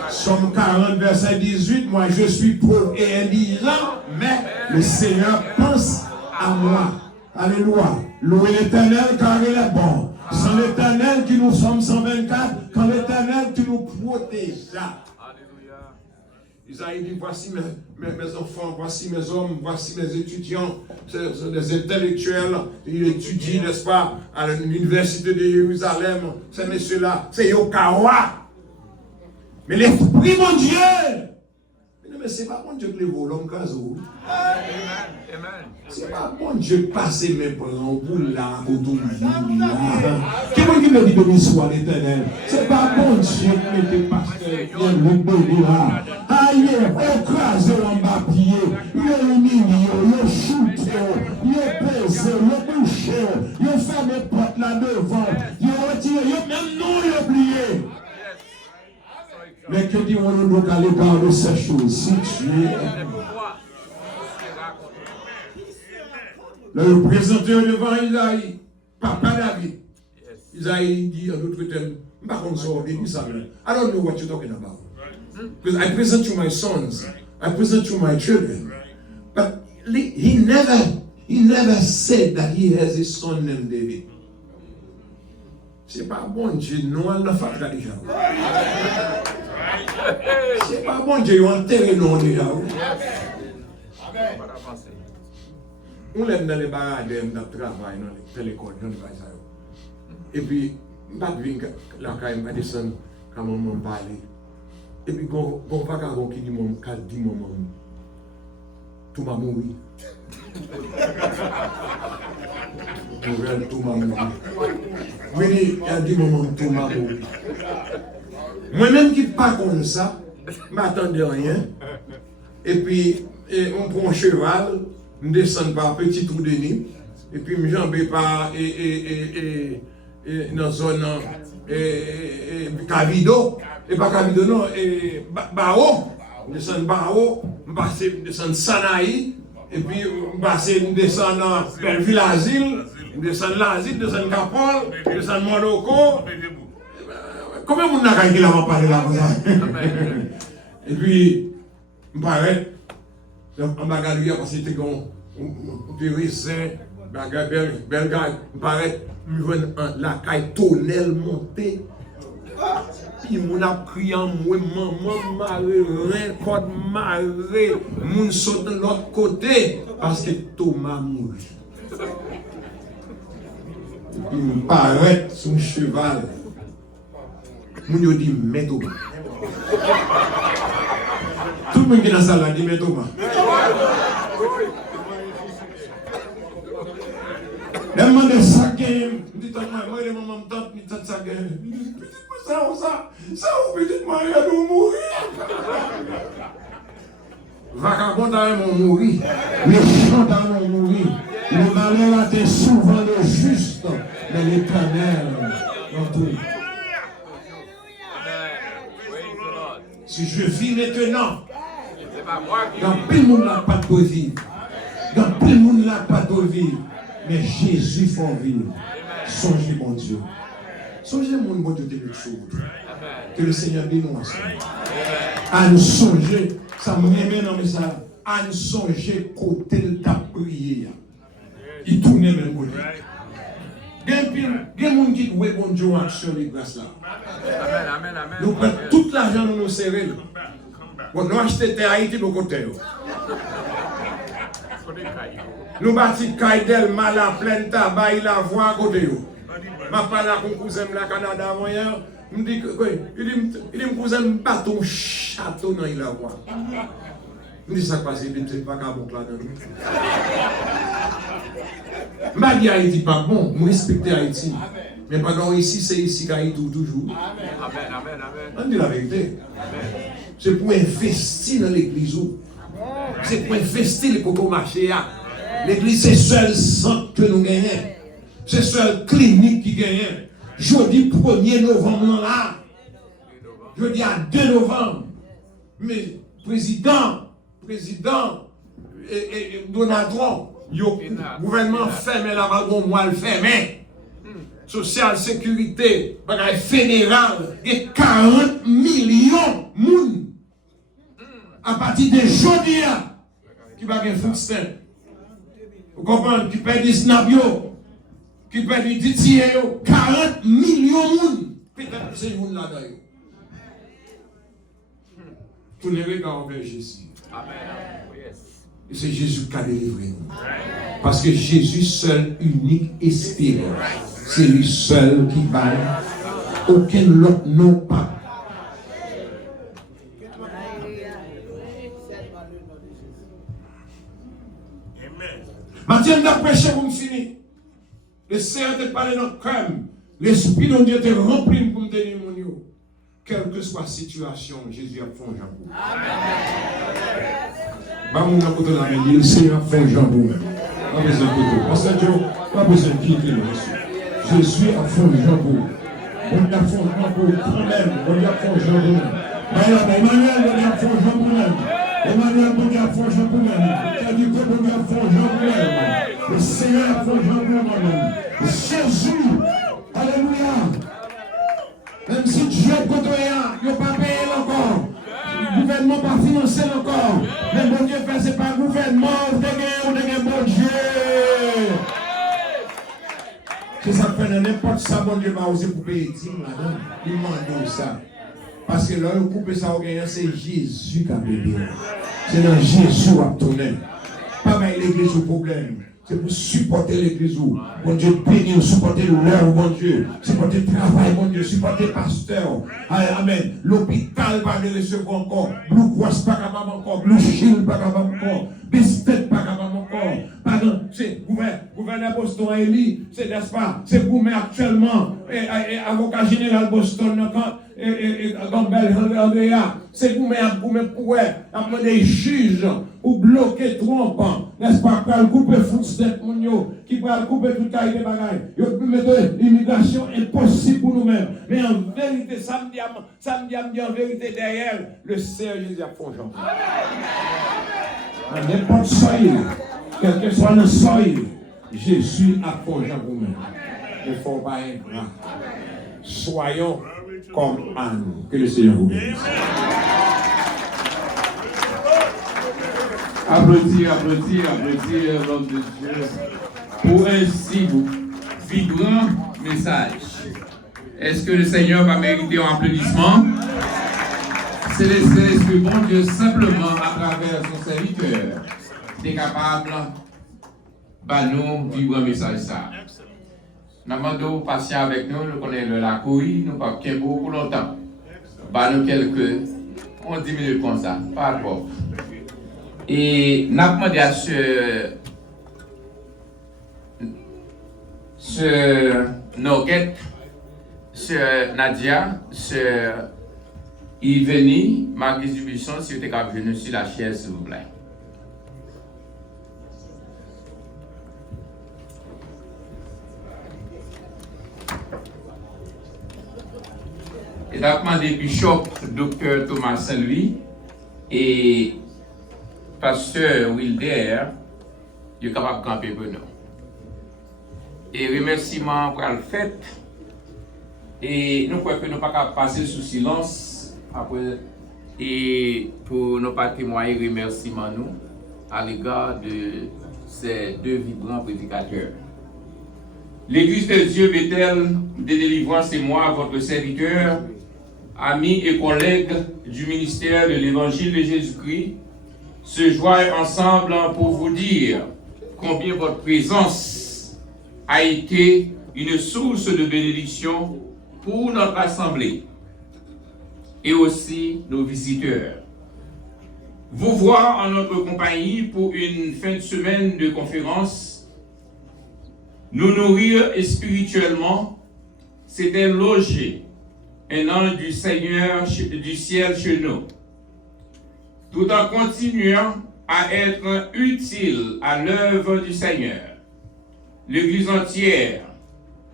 Somme 40, verset 18. Moi je suis pauvre et indigent, mais le Seigneur pense à moi. Alléluia. Louez l'Éternel car il est bon. Sans l'Éternel qui nous sommes 124, quand l'Éternel qui nous protégera. Isaïe dit, voici mes enfants, voici mes hommes, voici mes étudiants, ce sont des intellectuels, ils étudient, n'est-ce pas, à l'université de Jérusalem, ces messieurs-là, c'est Yokawa. Mais l'esprit, mon Dieu, mais c'est pas bon Dieu que les volons casent. C'est pas bon Dieu que passer mes parents pour là, autour de là. Qui me dit de l'histoire l'Éternel? C'est pas bon Dieu que mettez pasteur le béni là. Aïe, écrasé en bas pied, il humilié, il chuté, il pesé, il touché, il fait des portes là devant, il retiré, il même non, il oublié. Mais que dit-on donc à l'égard de ces choses? Si tu es le représentant devant Isaïe, papa David, Isaïe dit en d'autres termes, je ne sais pas comment ça va. I don't know what you're talking about. Because I present you my sons, I present you my children. But he never said that he has a son named David. C'est pas bon Dieu, non, elle n'a pas déjà. C'est pas bon Dieu, ils ont enterré non déjà. On l'aime dans les barrages, dans le travail, dans l'école, dans le bazar. Et puis, je vais la caille, je descends quand maman parle. Et puis, on va quand qui dit maman, tout m'a mouru. Tout m'a mouru. Oui, il a dit maman, tout m'a mouru. Moi-même qui ne pas comme ça, je ne m'attendais à rien. Et puis, on prend un cheval, je descends par petit trou de nid, et puis je jambe par dans la zone Cavido, et pas Cavido, non, et Bao, je descends Bao, je descends Sanaï, et puis je descends dans Belleville-Asile, je descends l'Asile, je descends Capol, je descends Morocco. Combien de monde n'a qui l'a parlé là? Et puis, je m'arrête. En bagarre, parce que c'était un terroriste, bel gars, je m'arrête. Je vois la caille tonnelle montée. Puis, mon a crié en moi, maman, marée, rien, code marée. Mon saute de l'autre côté, parce que Thomas mouru. Et puis, je m'arrête sur un cheval. Moun yo dit mais Thomas. Tout le monde qui est dans la salle dit mais Thomas. Les gens de ça game, dit moi les mamans tante ni tante ça game. Ça ou petit moi il a mourir. Vagabond a mourir. Les chants ont mourir. Le malheur a été souvent le juste, mais l'Éternel dans tout. Si je vis maintenant, dans plus le monde n'a pas de vivre. Dans plus le monde n'a pas de vivre. Mais Jésus faut vivre. Songez mon Dieu. Songez mon Dieu de quelque chose. Que le Seigneur bénisse nous ensemble. À nous songer, ça me remet dans mes salles. À nous songer côté de ta prière. Il tourne même côté. Il y a des gens qui ont bon Dieu en action les grâces là. Nous prenons tout l'argent dans nos serrés. Nous achetons des Haïti de côté. Nous bâtissons Kaidel, Mala, plein tabac, la voie à côté. Je parle à mon cousin la Canada avant hier. Il me dit que mon cousin bat ton château dans la voie. Je dis ça passe, c'est pas qu'à bon là-dedans. Je ne dis pas Haïti pas bon, je respecte Haïti. Mais pendant ici, c'est ici qu'Haïti toujours. Amen, amen, amen. On dit la vérité. C'est pour investir dans l'église. C'est pour investir les cocos marchés. L'église, c'est seul centre que nous gagnons. C'est seule clinique qui gagne. Jeudi 1er novembre là. Jeudi à 2 novembre. Mais président et Donald Trump, le gouvernement fermé la balle, moi le fermé. Social sécurité, bagaille fédérale, et 40 millions de monde à partir de jeudi qui va gagner food stamp. Vous comprenez? Qui perd des snap qui perd des DTA 40 millions de monde. Peut-être que c'est le monde là-dedans. Tout le regard vers Jésus. Et c'est Jésus qui a délivré nous. Parce que Jésus seul, unique, espérant. C'est lui seul qui vaille. Aucun autre non pas. Maintenant, d'après prêcher pour me finir. Le Seigneur te parle dans notre cœur. L'Esprit de Dieu te remplit pour me donner mon Dieu. Quelle que soit la situation, Jésus a fait un jambon. Amen. Le Seigneur a fait un jambon. Pas besoin de tout. Parce que pas besoin de quitter le Jésus a fait un jambon. On a fait un jambon quand même. On a fait un jambon. Emmanuel, on a fait un jambon. Emmanuel, on a fait un jambon. Tu as dit que on a fait un jambon. Le Seigneur a fait un jambon. Jésus, alléluia. Même si Dieu est contre rien, il n'a pas payé encore. Le gouvernement n'a pas financé encore. Mais bon Dieu fait, ce n'est pas le gouvernement, on a bon Dieu. C'est ça que fait n'importe ça, bon Dieu va oser couper les dîmes là-dedans. Il demande ça. Parce que là, le couper ça au gagnant, c'est Jésus qui a payé. C'est dans Jésus qui a tourné. Pas mal l'église au problème. C'est pour supporter l'église. Bon Dieu, bénir, supporter l'heure, bon Dieu. Supporter le travail, bon Dieu. Supporter le pasteur. Amen. L'hôpital va le recevoir encore. Blue Cross pas capable encore. Blue Shield pas capable encore. Bistet pas capable encore. Pardon, c'est gouverneur Boston Eli. C'est n'est-ce pas? C'est gouverneur actuellement. Avocat général Boston. Gambel Andrea. C'est gouverneur pour des juges ou bloquer Trump. N'est-ce pas? Pour le couper footstep, qui va couper tout taille de bagaille. Il peut mettre l'immigration impossible pour nous-mêmes. Mais en vérité, samedi, en vérité, derrière, le Seigneur Jésus a fait Jean. N'importe soyez, quel que soit le soyez, Jésus a fait Jean vous-même. Il ne faut pas être là. Soyons comme Anne. Que le Seigneur vous bénisse. Applaudis, l'homme de Dieu, pour un si vibrant message. Est-ce que le Seigneur va mériter un applaudissement? C'est l'Esprit bon Dieu simplement à travers son serviteur est capable de nous vivre un message ça. Nous demandons patient avec nous, nous connaissons la couille, nous ne pas beaucoup longtemps. Nous quelques 10 minutes comme ça, pas rapport. Et nous avons demandé à ce Noguet, ce Nadia, ce Yveni, Marguerite Dubisson, si vous êtes capable de venir sur la chaise, s'il vous plaît. Et nous avons demandé Bishop Dr. Thomas Saint-Louis et Pasteur Wilder, il est capable de camper pour nous. Et remerciement pour le fait. Et nous croyons que nous ne pouvons pas passer sous silence après. Et pour ne pas témoigner remerciement nous à l'égard de ces deux vibrants prédicateurs. L'Église de Dieu Bethel de délivrance et moi, votre serviteur, amis et collègues du ministère de l'Évangile de Jésus-Christ, se joignent ensemble pour vous dire combien votre présence a été une source de bénédiction pour notre assemblée et aussi nos visiteurs. vous voir en notre compagnie pour une fin de semaine de conférence, nous nourrir spirituellement, c'était loger un ange du Seigneur du ciel chez nous, tout en continuant à être utile à l'œuvre du Seigneur. L'Église entière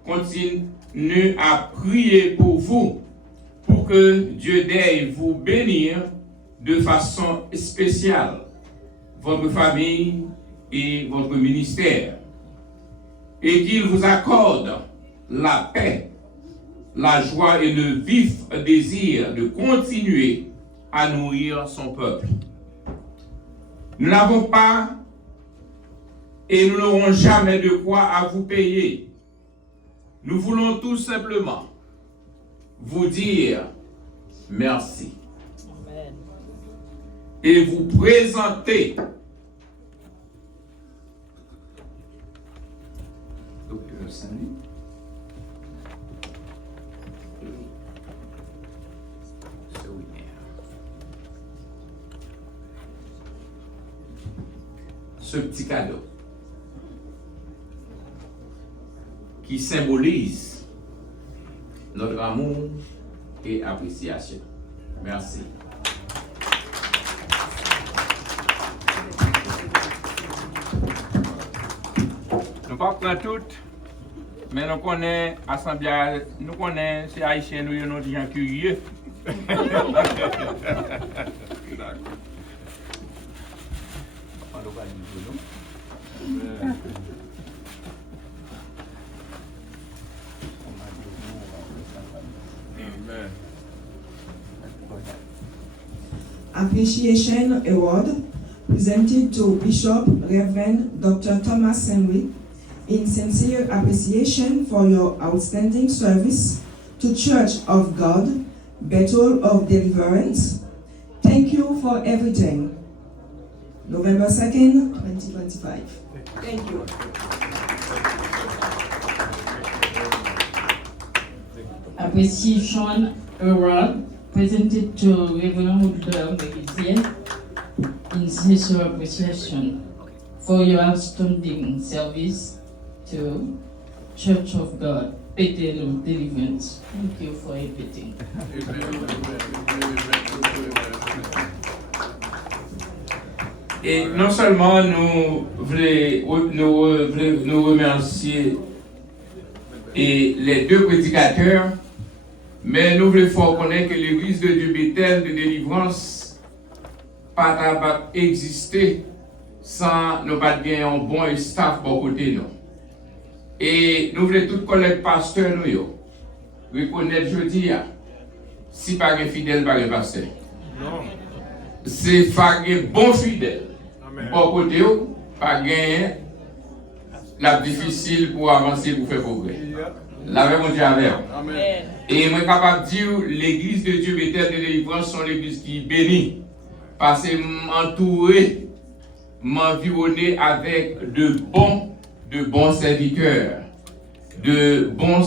continue à prier pour vous, pour que Dieu daigne vous bénir de façon spéciale, votre famille et votre ministère, et qu'il vous accorde la paix, la joie et le vif désir de continuer à nourrir son peuple. Nous n'avons pas et nous n'aurons jamais de quoi à vous payer. Nous voulons tout simplement vous dire merci. Amen. Et vous présenter Dr. Saint-Louis et ce petit cadeau qui symbolise notre amour et appréciation. Merci. Nous ne pas prendre toutes, mais nous connaissons l'Assemblée, nous connaissons ces Haïtiens, nous sommes des gens curieux. Appreciation Award presented to Bishop Reverend Dr. Thomas Henry in sincere appreciation for your outstanding service to Church of God, Bethel of Deliverance. Thank you for everything. November 2nd, 2025. Thank you. Appreciation Award presented to Reverend Woodler Megizien in sincere appreciation for your outstanding service to Church of God, Bethel of Deliverance. Thank you for everything. Et non seulement nous voulons remercier et les deux prédicateurs, mais nous voulons faire connaître que l'église de Dieu Bethel de délivrance pas capable d'exister sans nous pas gagner un bon staff pour côté nous. Et nous voulons tous collègues pasteurs nous reconnaître jeudi si pas un fidèle pas un pasteur. Non. C'est pas un bon fidèle. Pour côté pas gagner la difficile pour avancer pour faire progrès. La même Dieu avec. Amen. Et moi capable de dire l'église de Dieu Bethel de délivrance sont l'église qui bénit parce que m'entourer, m'environner avec de bons serviteurs, de bonnes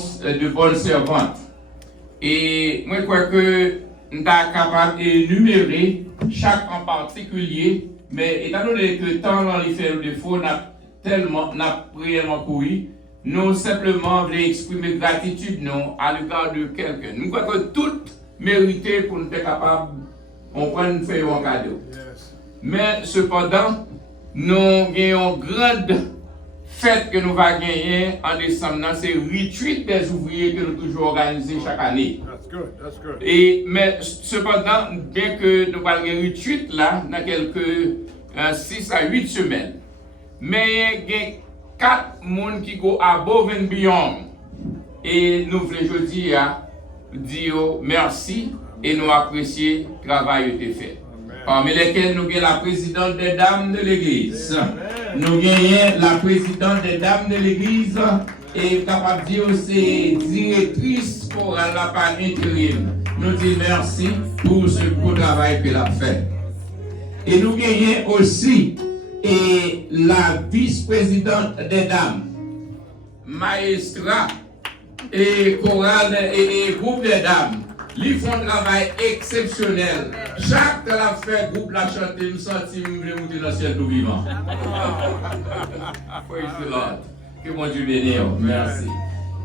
servantes. Et moi je crois que nous sommes capables d'énumérer chaque en particulier, mais étant donné que le temps dans les faire défaut n'a réellement couru, nous simplement voulons exprimer gratitude à l'égard de quelqu'un. Nous croyons que tout mérité pour nous être capables de comprendre faire un cadeau. Yes. Mais cependant, nous avons une grande fête que nous allons gagner en décembre. C'est le retreat des ouvriers que nous toujours organisé chaque année. That's good. Mais cependant, bien que nous allons gagner un retreat là, dans quelques 6 à 8 semaines, mais il y a 4 personnes qui go above and beyond. Et nous voulons aujourd'hui dire merci et nous apprécier le travail qui a été fait. Parmi lesquels nous avons la présidente des dames de l'église. Nous avons la présidente des dames de l'église et capable de dire aussi directrice pour la part intérim. Nous disons merci pour ce beau travail qu'elle a fait. Et nous avons aussi et la vice-présidente des dames, maestra et chorale et groupe des dames, Ils font un travail exceptionnel. Chaque fois la fait groupe la chanter, me senti me monter dans le ciel tout vivant. Praise the Lord. Que mon Dieu bénisse. Merci.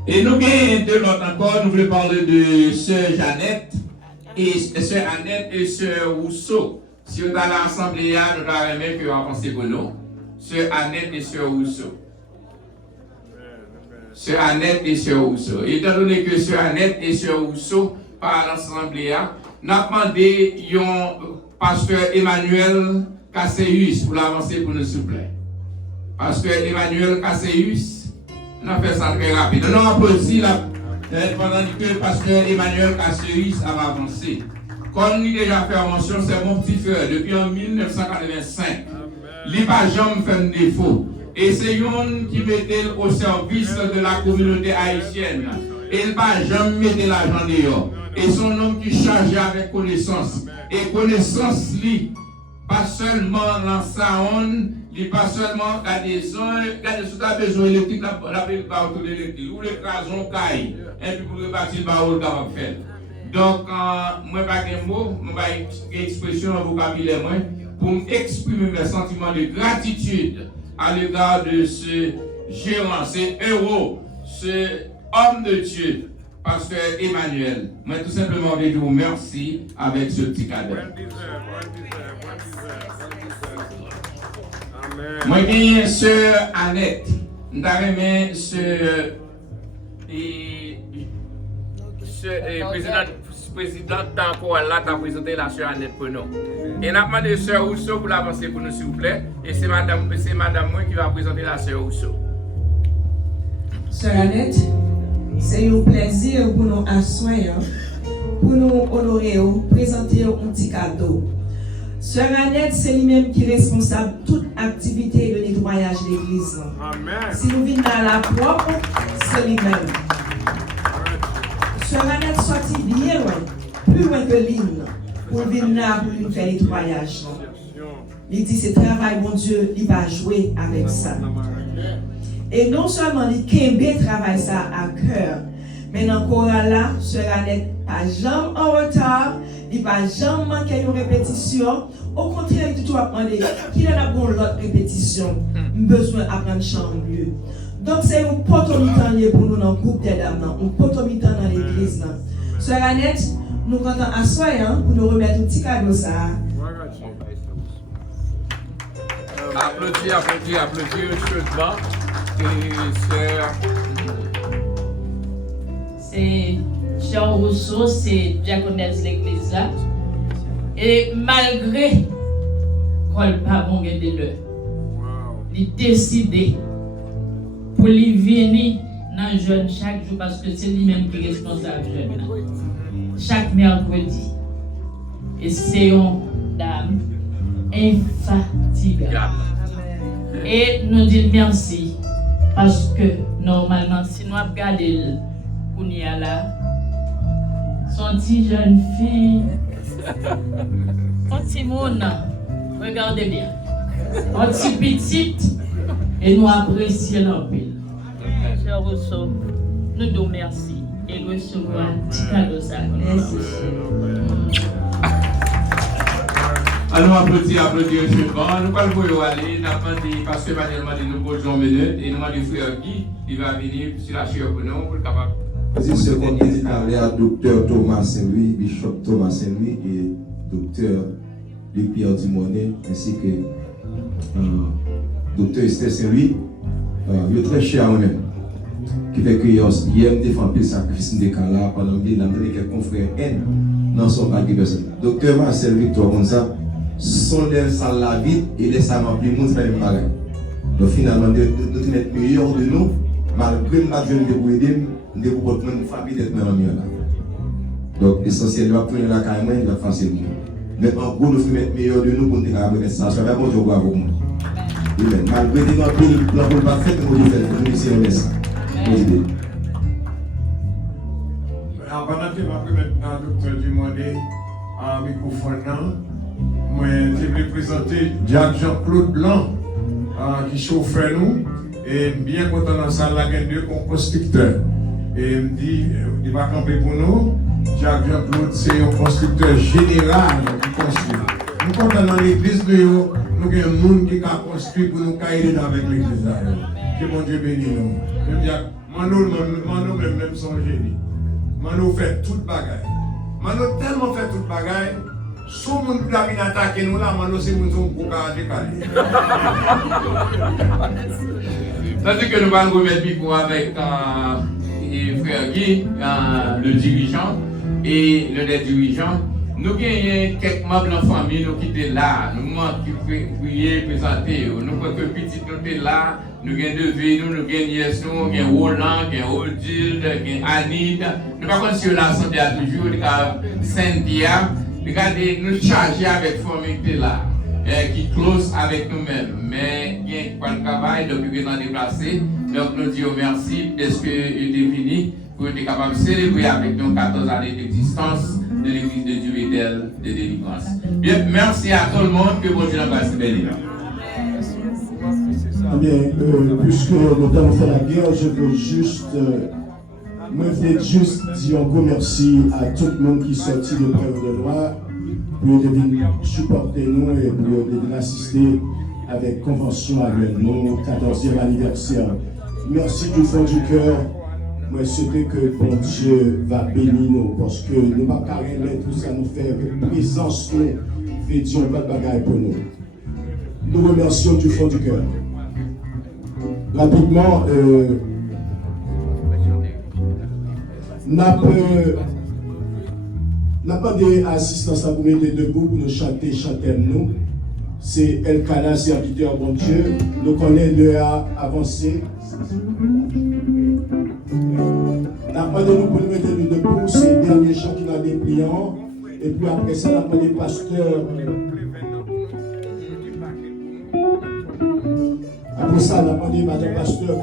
Et nous avons deux autres encore. Nous voulons parler de Sœur Jeannette et Sœur Annette et Sœur Rousseau. Si on est à l'assemblée, nous allons même que vous pensez pour nous. Sœur Annette et Sœur Rousseau. Sœur Annette et Sœur Rousseau. Étant donné que Sœur Annette et Sœur Rousseau par l'assemblée, nous avons demandé un pasteur Emmanuel Casseus pour l'avancer pour nous, s'il vous plaît. Pasteur Emmanuel Casseus, on a fait ça très rapide. Nous avons applaudi pendant que le pasteur Emmanuel Casseus a avancé. Comme nous déjà fait mention, c'est mon petit frère depuis en 1985. Il n'a pas jamais fait un défaut. Et c'est lui qui mettait au service de la communauté haïtienne. Et il n'a pas jamais mis l'argent dehors. Et son homme qui chargeait avec connaissance. Et connaissance, lui, pas seulement dans sa onde, il pas seulement dans des zones, quand tu as besoin électrique, la plupart autour de l'électrique. Ou l'écrason caille. Et puis pour rebâtir le barreau, le capable faire. Donc, moi, pas de mots, je vais une expression en vocabulaire pour exprimer mes sentiments de gratitude à l'égard de ce gérant, ce héros, ce homme de Dieu, pasteur Emmanuel. Moi, tout simplement, je vous remercie avec ce petit cadeau. Moi, j'ai sœur Annette. Nous avons sœur présidente encore là qui a présenté la sœur Annette pour nous. Et nous avons demandé sœur Rousseau pour l'avancer pour nous, s'il vous plaît. Et c'est madame moi qui va présenter la sœur Rousseau. Sœur Annette, c'est un plaisir pour nous asseoir, pour nous honorer, présenter un petit cadeau. Sœur Annette, c'est lui-même qui est responsable de toute activité de nettoyage de l'église. Si nous venons dans la propre, c'est lui-même. Sœur Annette sortit bien loin, plus loin que l'île, pour venir là pour lui faire le nettoyage. Il dit c'est travail, mon Dieu, il va jouer avec ça. Et non seulement il kembe travaille ça à cœur, mais dans le choral là, Sœur Annette pas jamais en retard, il va jamais manquer une répétition. Au contraire, il tout a demandé qu'il en a bon l'autre répétition, besoin d'apprendre chant mieux. Donc c'est un potomitan pour nous dans le groupe des dames, un potomitan dans l'église. Sœur Annette, nous comptons à soi pour nous remettre un petit cadeau ça. Applaudis chaudement. C'est Sœur Rousseau, c'est diaconesse de l'église là. Et malgré qu'on n'a pas bon de l'heure, il a décidé pour lui venir dans le jeûne chaque jour parce que c'est lui-même qui est responsable du jeûne. Chaque mercredi. Et c'est une dame infatigable. Et nous disons merci parce que normalement, si nous regardons Kounia là, son petit jeune fille, son petit monde, regardez bien, son petit petite, et nous apprécions l'empile. Sœur Rousseau, nous nous remercions et nous recevons un petit cadeau ça. Merci. Alors, applaudis, chaudement. Nous allons aller, nous avons demandé, parce que Emmanuel nous posons une minute, et nous avons dit frère Guy, il va venir sur la chair pour nous, pour le capable. C'est ce qu'on dit à Dr Thomas Saint-Louis, Bishop Thomas Saint-Louis et Dr Luc-Pierre Dimonet, ainsi que Dr Esther Saint-Louis, il est très cher à moi-même. Qui fait que hier, me défend le sacrifice de Kala pendant que nous avons quelques confrères N dans son paquet personne. Dr Marcel Victor Monza, son lèvres ça la vie et les ça m'a pris monde même pareil. Donc finalement, nous devons être meilleurs de nous, malgré notre jeune de pour aider, nous devons porter une famille d'être meilleurs là. Donc essentiellement, pour la carrière, il va facilement. Mais en gros, nous devons être meilleurs de nous pour nous faire ça. Ça va bon Dieu pour vous. Malgré que nous plan pour pas faire, nous devons faire. Nous essayons de ça. Avant de maintenant, docteur Dumondé, en microphone, moi, je vais présenter Jean-Claude Blanc, qui chauffe nous, et bien content dans la salle, il y a deux constructeurs. Et il me dit, il va camper pour nous, Jacques Jean-Claude, c'est un constructeur général qui construit. Nous comptons dans l'église, nous avons un monde qui a construit pour nous aider avec l'église. Que mon Dieu bénisse nous. Mano même son génie. Mano fait toute bagaille. Mano tellement fait toute bagaille. Si on a bien attaqué nous là, Mano c'est nous qui avons décalé. Tandis que nous allons remettre Pico avec frère Guy, le dirigeant, et le dirigeant. Nous avons quelques membres de la famille qui étaient là, nous avons prié, présenté. Nous avons que petit nous étaient là, nous avons Devé, nous avons Niès, nous avons Roland, nous avons Odile, nous avons Annie. Nous ne pouvons pas si la santé à toujours, nous avons Cynthia. Regardez, nous charger avec la famille qui est là, qui close avec nous-mêmes. Mais il y a pas de travail, donc nous sommes déplacés. Donc nous disons merci de ce que est fini pour être capable de célébrer avec nous 14 années d'existence de l'église de Dieu éternel de délivrance. Bien, merci à tout le monde, que bon Dieu nous fasse bénir. Bien, puisque nous avons fait la guerre, je veux juste, dire un gros merci à tout le monde qui est sorti de près de loi pour venir supporter nous et pour venir assister avec convention avec nous, 14e anniversaire. Merci du fond du cœur. Moi, je souhaite que bon Dieu va bénir nous parce que nous ne pouvons pas tout ça nous faire présence, nous fait Dieu pas de bagaille pour nous. Nous remercions du fond du cœur. Rapidement, n'a pas d'assistance à vous mettre debout pour nous chanter nous. C'est Elkana, serviteur bon Dieu. Nous connaissons le A avancé. N'a pas de nous pour nous mettre debout, c'est le dernier chant qui n'a des pliants. Et puis après ça, n'a pas des pasteurs. Après ça, n'a pas des madame pasteur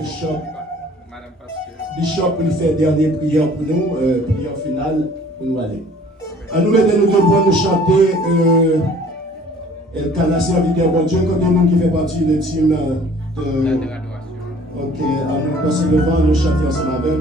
Bishop pour nous faire dernière prière pour nous, prière finale pour nous aller. À nous mettre nous debout, nous chanter Elkana, serviteur bon Dieu, quand nous qui fait partie de team de. Ok, à nous passer devant, nous chanter ensemble avec.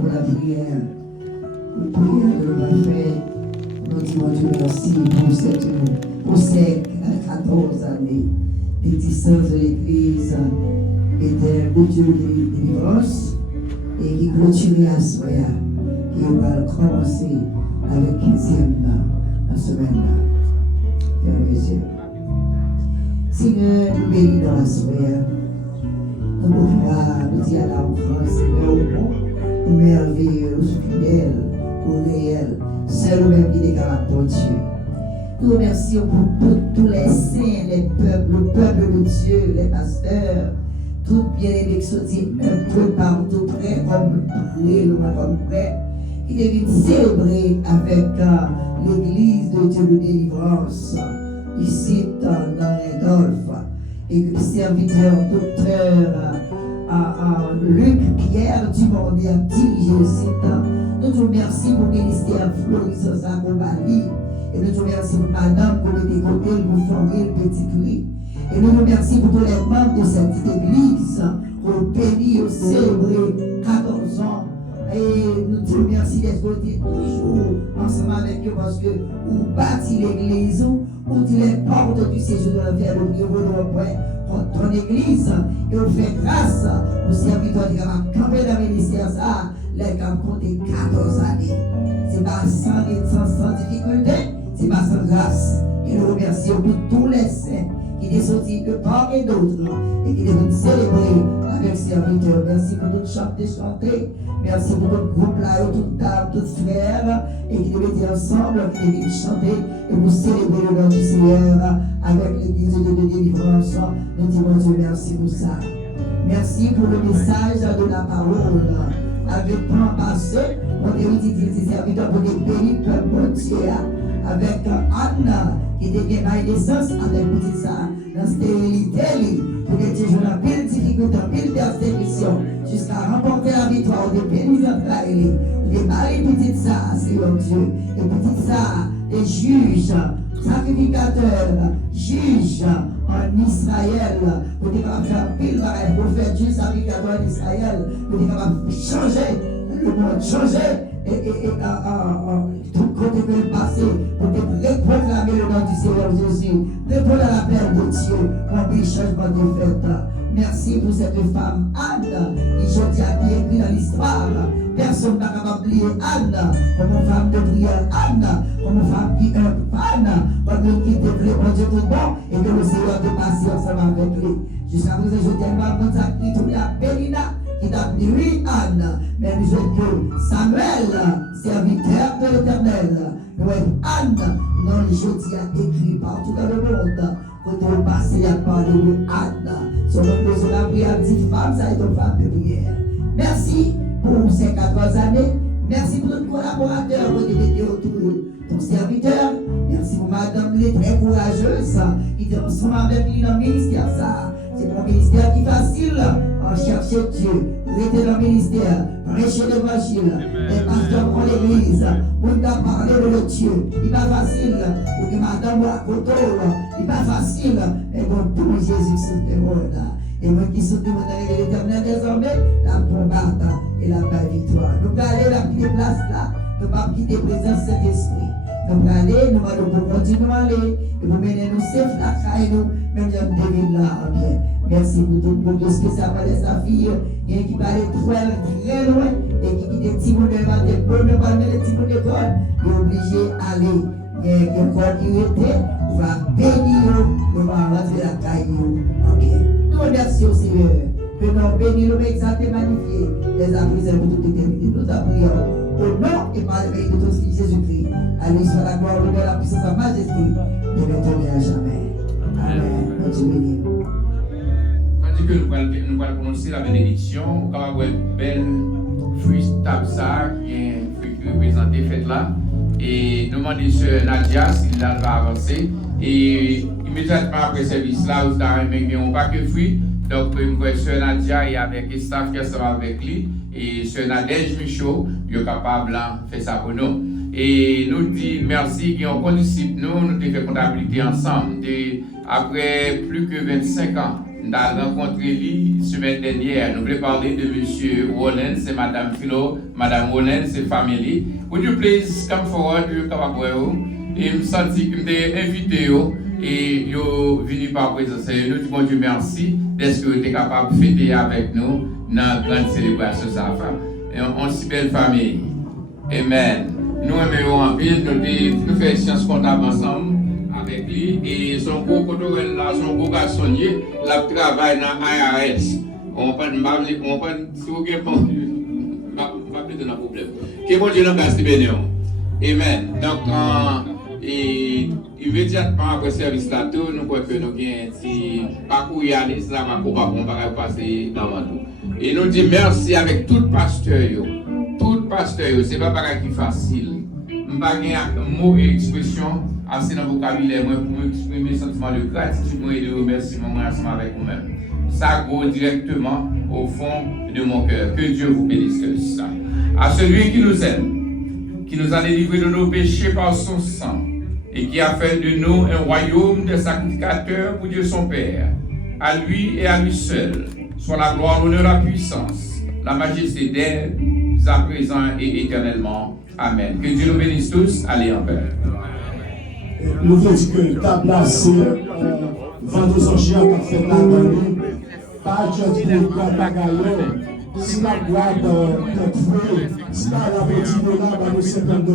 pour la prière. Pour prière que l'on a fait, nous disons Dieu merci pour ces 14 années d'existence de l'Église et des Dieu de délivrance et qui clôture à Soya, qui va commencer avec 15e la semaine-là. Fermez les yeux. Seigneur, nous bénis dans la Soya. Nous pouvons dire à la France, Seigneur, au bon, merveilleux, fidèle, au réel, seul même qui est capable de Dieu. Nous remercions pour tous les saints, les peuples, le peuple de Dieu, les pasteurs, tout bien-aimés qui sont dit un peu partout, près comme près, loin comme près, qui viennent célébrer avec l'église de Dieu de délivrance, ici dans Randolph, et que le serviteur, docteur Luc Pierre Dumont a dirigé aussi. Nous te remercions pour le ministère Florissance à Montbali. Et nous te remercions pour madame pour le décoter, pour former le petit lit. Et nous te remercions pour tous les membres de cette église, pour bénir, célébrer 14 ans. Et nous te remercions d'être toujours ensemble avec eux parce que vous bâtissez l'église, vous dites les portes du séjour de l'enfer, vous priez contre ton église et vous faites grâce aux serviteurs qui ont campé dans le ministère, ça, les qui ont compté 14 années. C'est pas sans difficulté, c'est pas sans grâce. Et nous remercions pour tous les saints qui sont sortis de part et d'autre et qui viennent célébrer avec serviteurs. Merci pour tout chanter. Merci pour tout groupe là, toutes dames, toutes frères, et qui devaient ensemble, qui devaient chanter et vous célébrer le nom du Seigneur avec l'église de délivrance. Nous disons Dieu merci pour ça. Merci pour le message de la parole. Avec le temps passé, on a utilisé ces serviteurs pour les bénis peuple Dieu. Avec Anne, qui devient ma naissance avec petit ça, dans stérilité, pour que tu joues dans pile difficulté, pile persécution, jusqu'à remporter la victoire, de bénis entre elle, de barrer petit ça, Seigneur Dieu, et petit ça, les juges, sacrificateurs, juges en Israël, pour que faire pile pareil, prophète, juge, sacrificateur en Israël, pour que changer le monde, changer. Et tout côté que le passé, pour proclamer le nom du Seigneur Jésus, répondre à l'appel de Dieu, pour le changement de fête. Merci pour cette femme, Anne, qui aujourd'hui a bien écrit dans l'histoire. Personne n'a capable d'oublier Anne, comme une femme de prière, Anne, comme une femme qui est Anne, comme une qui déclare pour Dieu tout bon, et que le Seigneur de passer ensemble avec lui. Jusqu'à présent, je dis à moi, ça qui tourne à Pélina, qui t'a dit oui, Anne, mais nous sommes que Samuel, serviteur de l'Éternel, nous sommes Anne, non, le jeudi a écrit partout dans le monde, quand on passe à parler de Anne, sur le besoin de la prière, dit femme, ça est une femme de prière. Merci pour ces 14 années, merci pour nos collaborateurs qui étaient autour de ton serviteur, merci pour madame, elle est très courageuse, qui était ensemble avec lui dans le ministère, ça. C'est un ministère qui est facile en chercher Dieu. Rester dans le ministère, prêcher l'évangile. Les pasteurs pour l'église, pour nous parler de Dieu. Il n'est pas facile pour que madame la côte, il n'est pas facile. Mais bon, tout Jésus sur le monde. Et moi qui suis tout le monde avec l'Éternel désormais, la combattre et la victoire. Nous allons aller la petite place là, nous ne pas quitter la présence de Saint-Esprit. Nous allons aller, nous allons continuer à aller, et vous menez nous safe la caille, nous, même si nous devons là en bien. Merci pour tout le monde, spécialement les affaires, qui va aller très loin, et qui quitte les petits bouts de l'école, les petits bouts de l'école, qui est obligé d'aller. Il y a quelqu'un qui était, on va bénir, on va rentrer la caille, en bien. Nous remercions, Seigneur, que nous bénissons, nous exaltons, magnifier les apprises pour toute éternité. Nous t'apprions au nom et par le mérite de ton Fils Jésus-Christ. À lui soit la gloire, l'honneur, la puissance, la majesté, de maintenant et à jamais. Amen. Dieu béni. Tandis que nous allons prononcer la bénédiction, on va avoir une belle fruit tabsa qui est fruit qui représente fête là. Et nous demandons sur Nadia s'il va avancer. Et immédiatement après ce service là, vous avez un paquet de fruits. Donc, sur Nadia et avec le staff qui est avec lui, et sur Nadège Michaud, il est capable de faire ça pour nous. Et nous disons merci qui ont condisciple nous, nous avons fait comptabilité ensemble. Après plus que 25 ans Nous avons rencontré lui la semaine dernière. Nous voulons parler de M. Rollins et Mme Philo, Mme Rollins et famille. Would you please come forward, you come et me senti que m'étais invité et yo venu par présence. Nous disons Dieu merci d'être que vous êtes capable de fêter avec nous dans la grande célébration de sa femme. Et on si belle famille. Amen. Nous aimons en ville, nous faisons sciences comptables ensemble avec lui et son gros cotorel là, son gros garçonnier, là travaille dans IRS. On pas si vous avez pas plus de problème. Que bon Dieu nous garde béni. Amen. Donc et immédiatement après le service là, nous croyons que nous avons un petit parcours y aller, ça va passer dans le tout. Et nous disons merci avec tout pasteur. Tout pasteur, ce n'est pas pareil qui est facile. Je n'ai pas de mots et expressions assez dans le vocabulaire pour exprimer le sentiment de gratitude et de remerciement ensemble avec vous-même. Ça go directement au fond de mon cœur. Que Dieu vous bénisse de ça. À celui qui nous aime, qui nous a délivrés de nos péchés par son sang et qui a fait de nous un royaume de sacrificateurs pour Dieu son Père. À lui et à lui seul soit la gloire, l'honneur, la puissance, la majesté dès à présent et éternellement. Amen. Que Dieu nous bénisse tous. Allez en paix. Nous voulons dire que tu as placé vendredi en chien qui a fait la nuit. Pas de pour la bagaille. Si la boîte est fouée, si la petite $, va nous $50.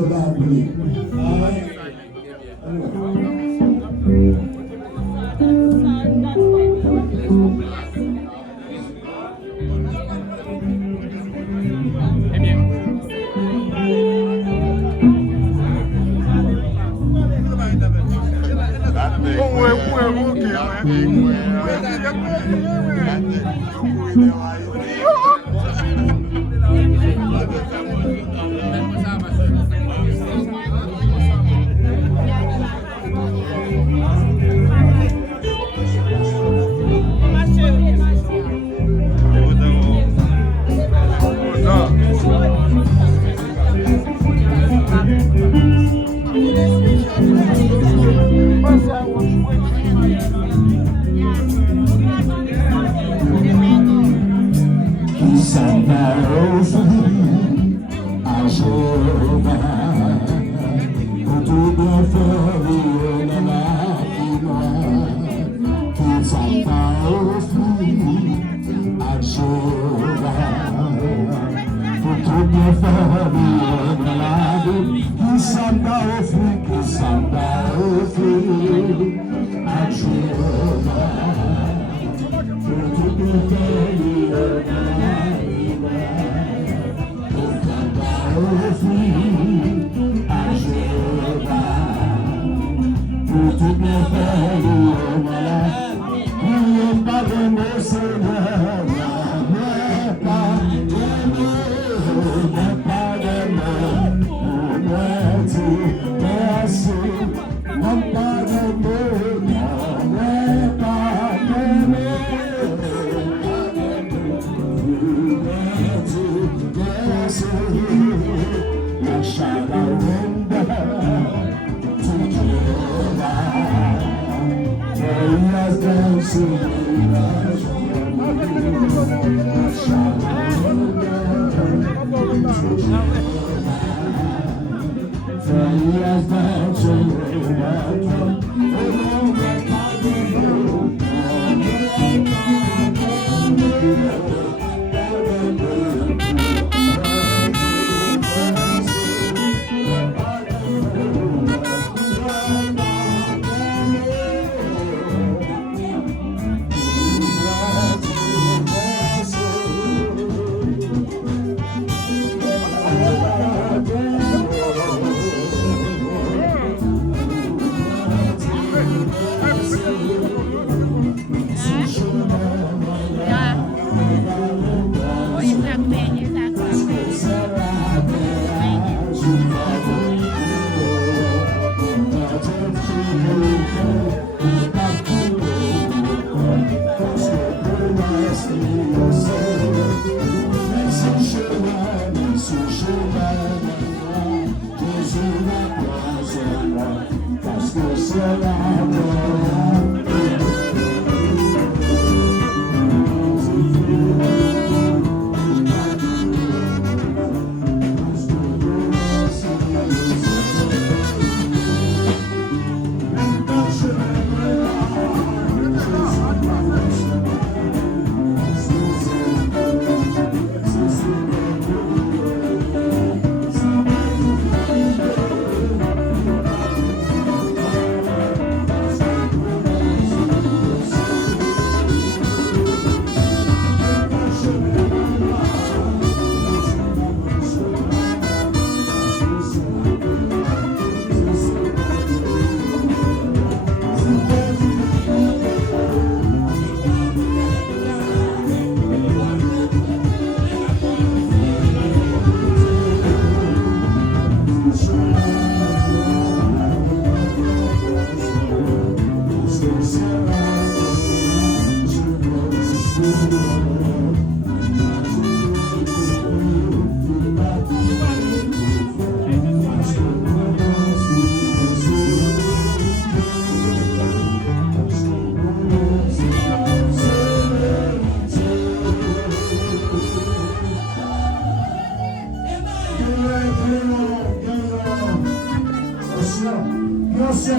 congratulations.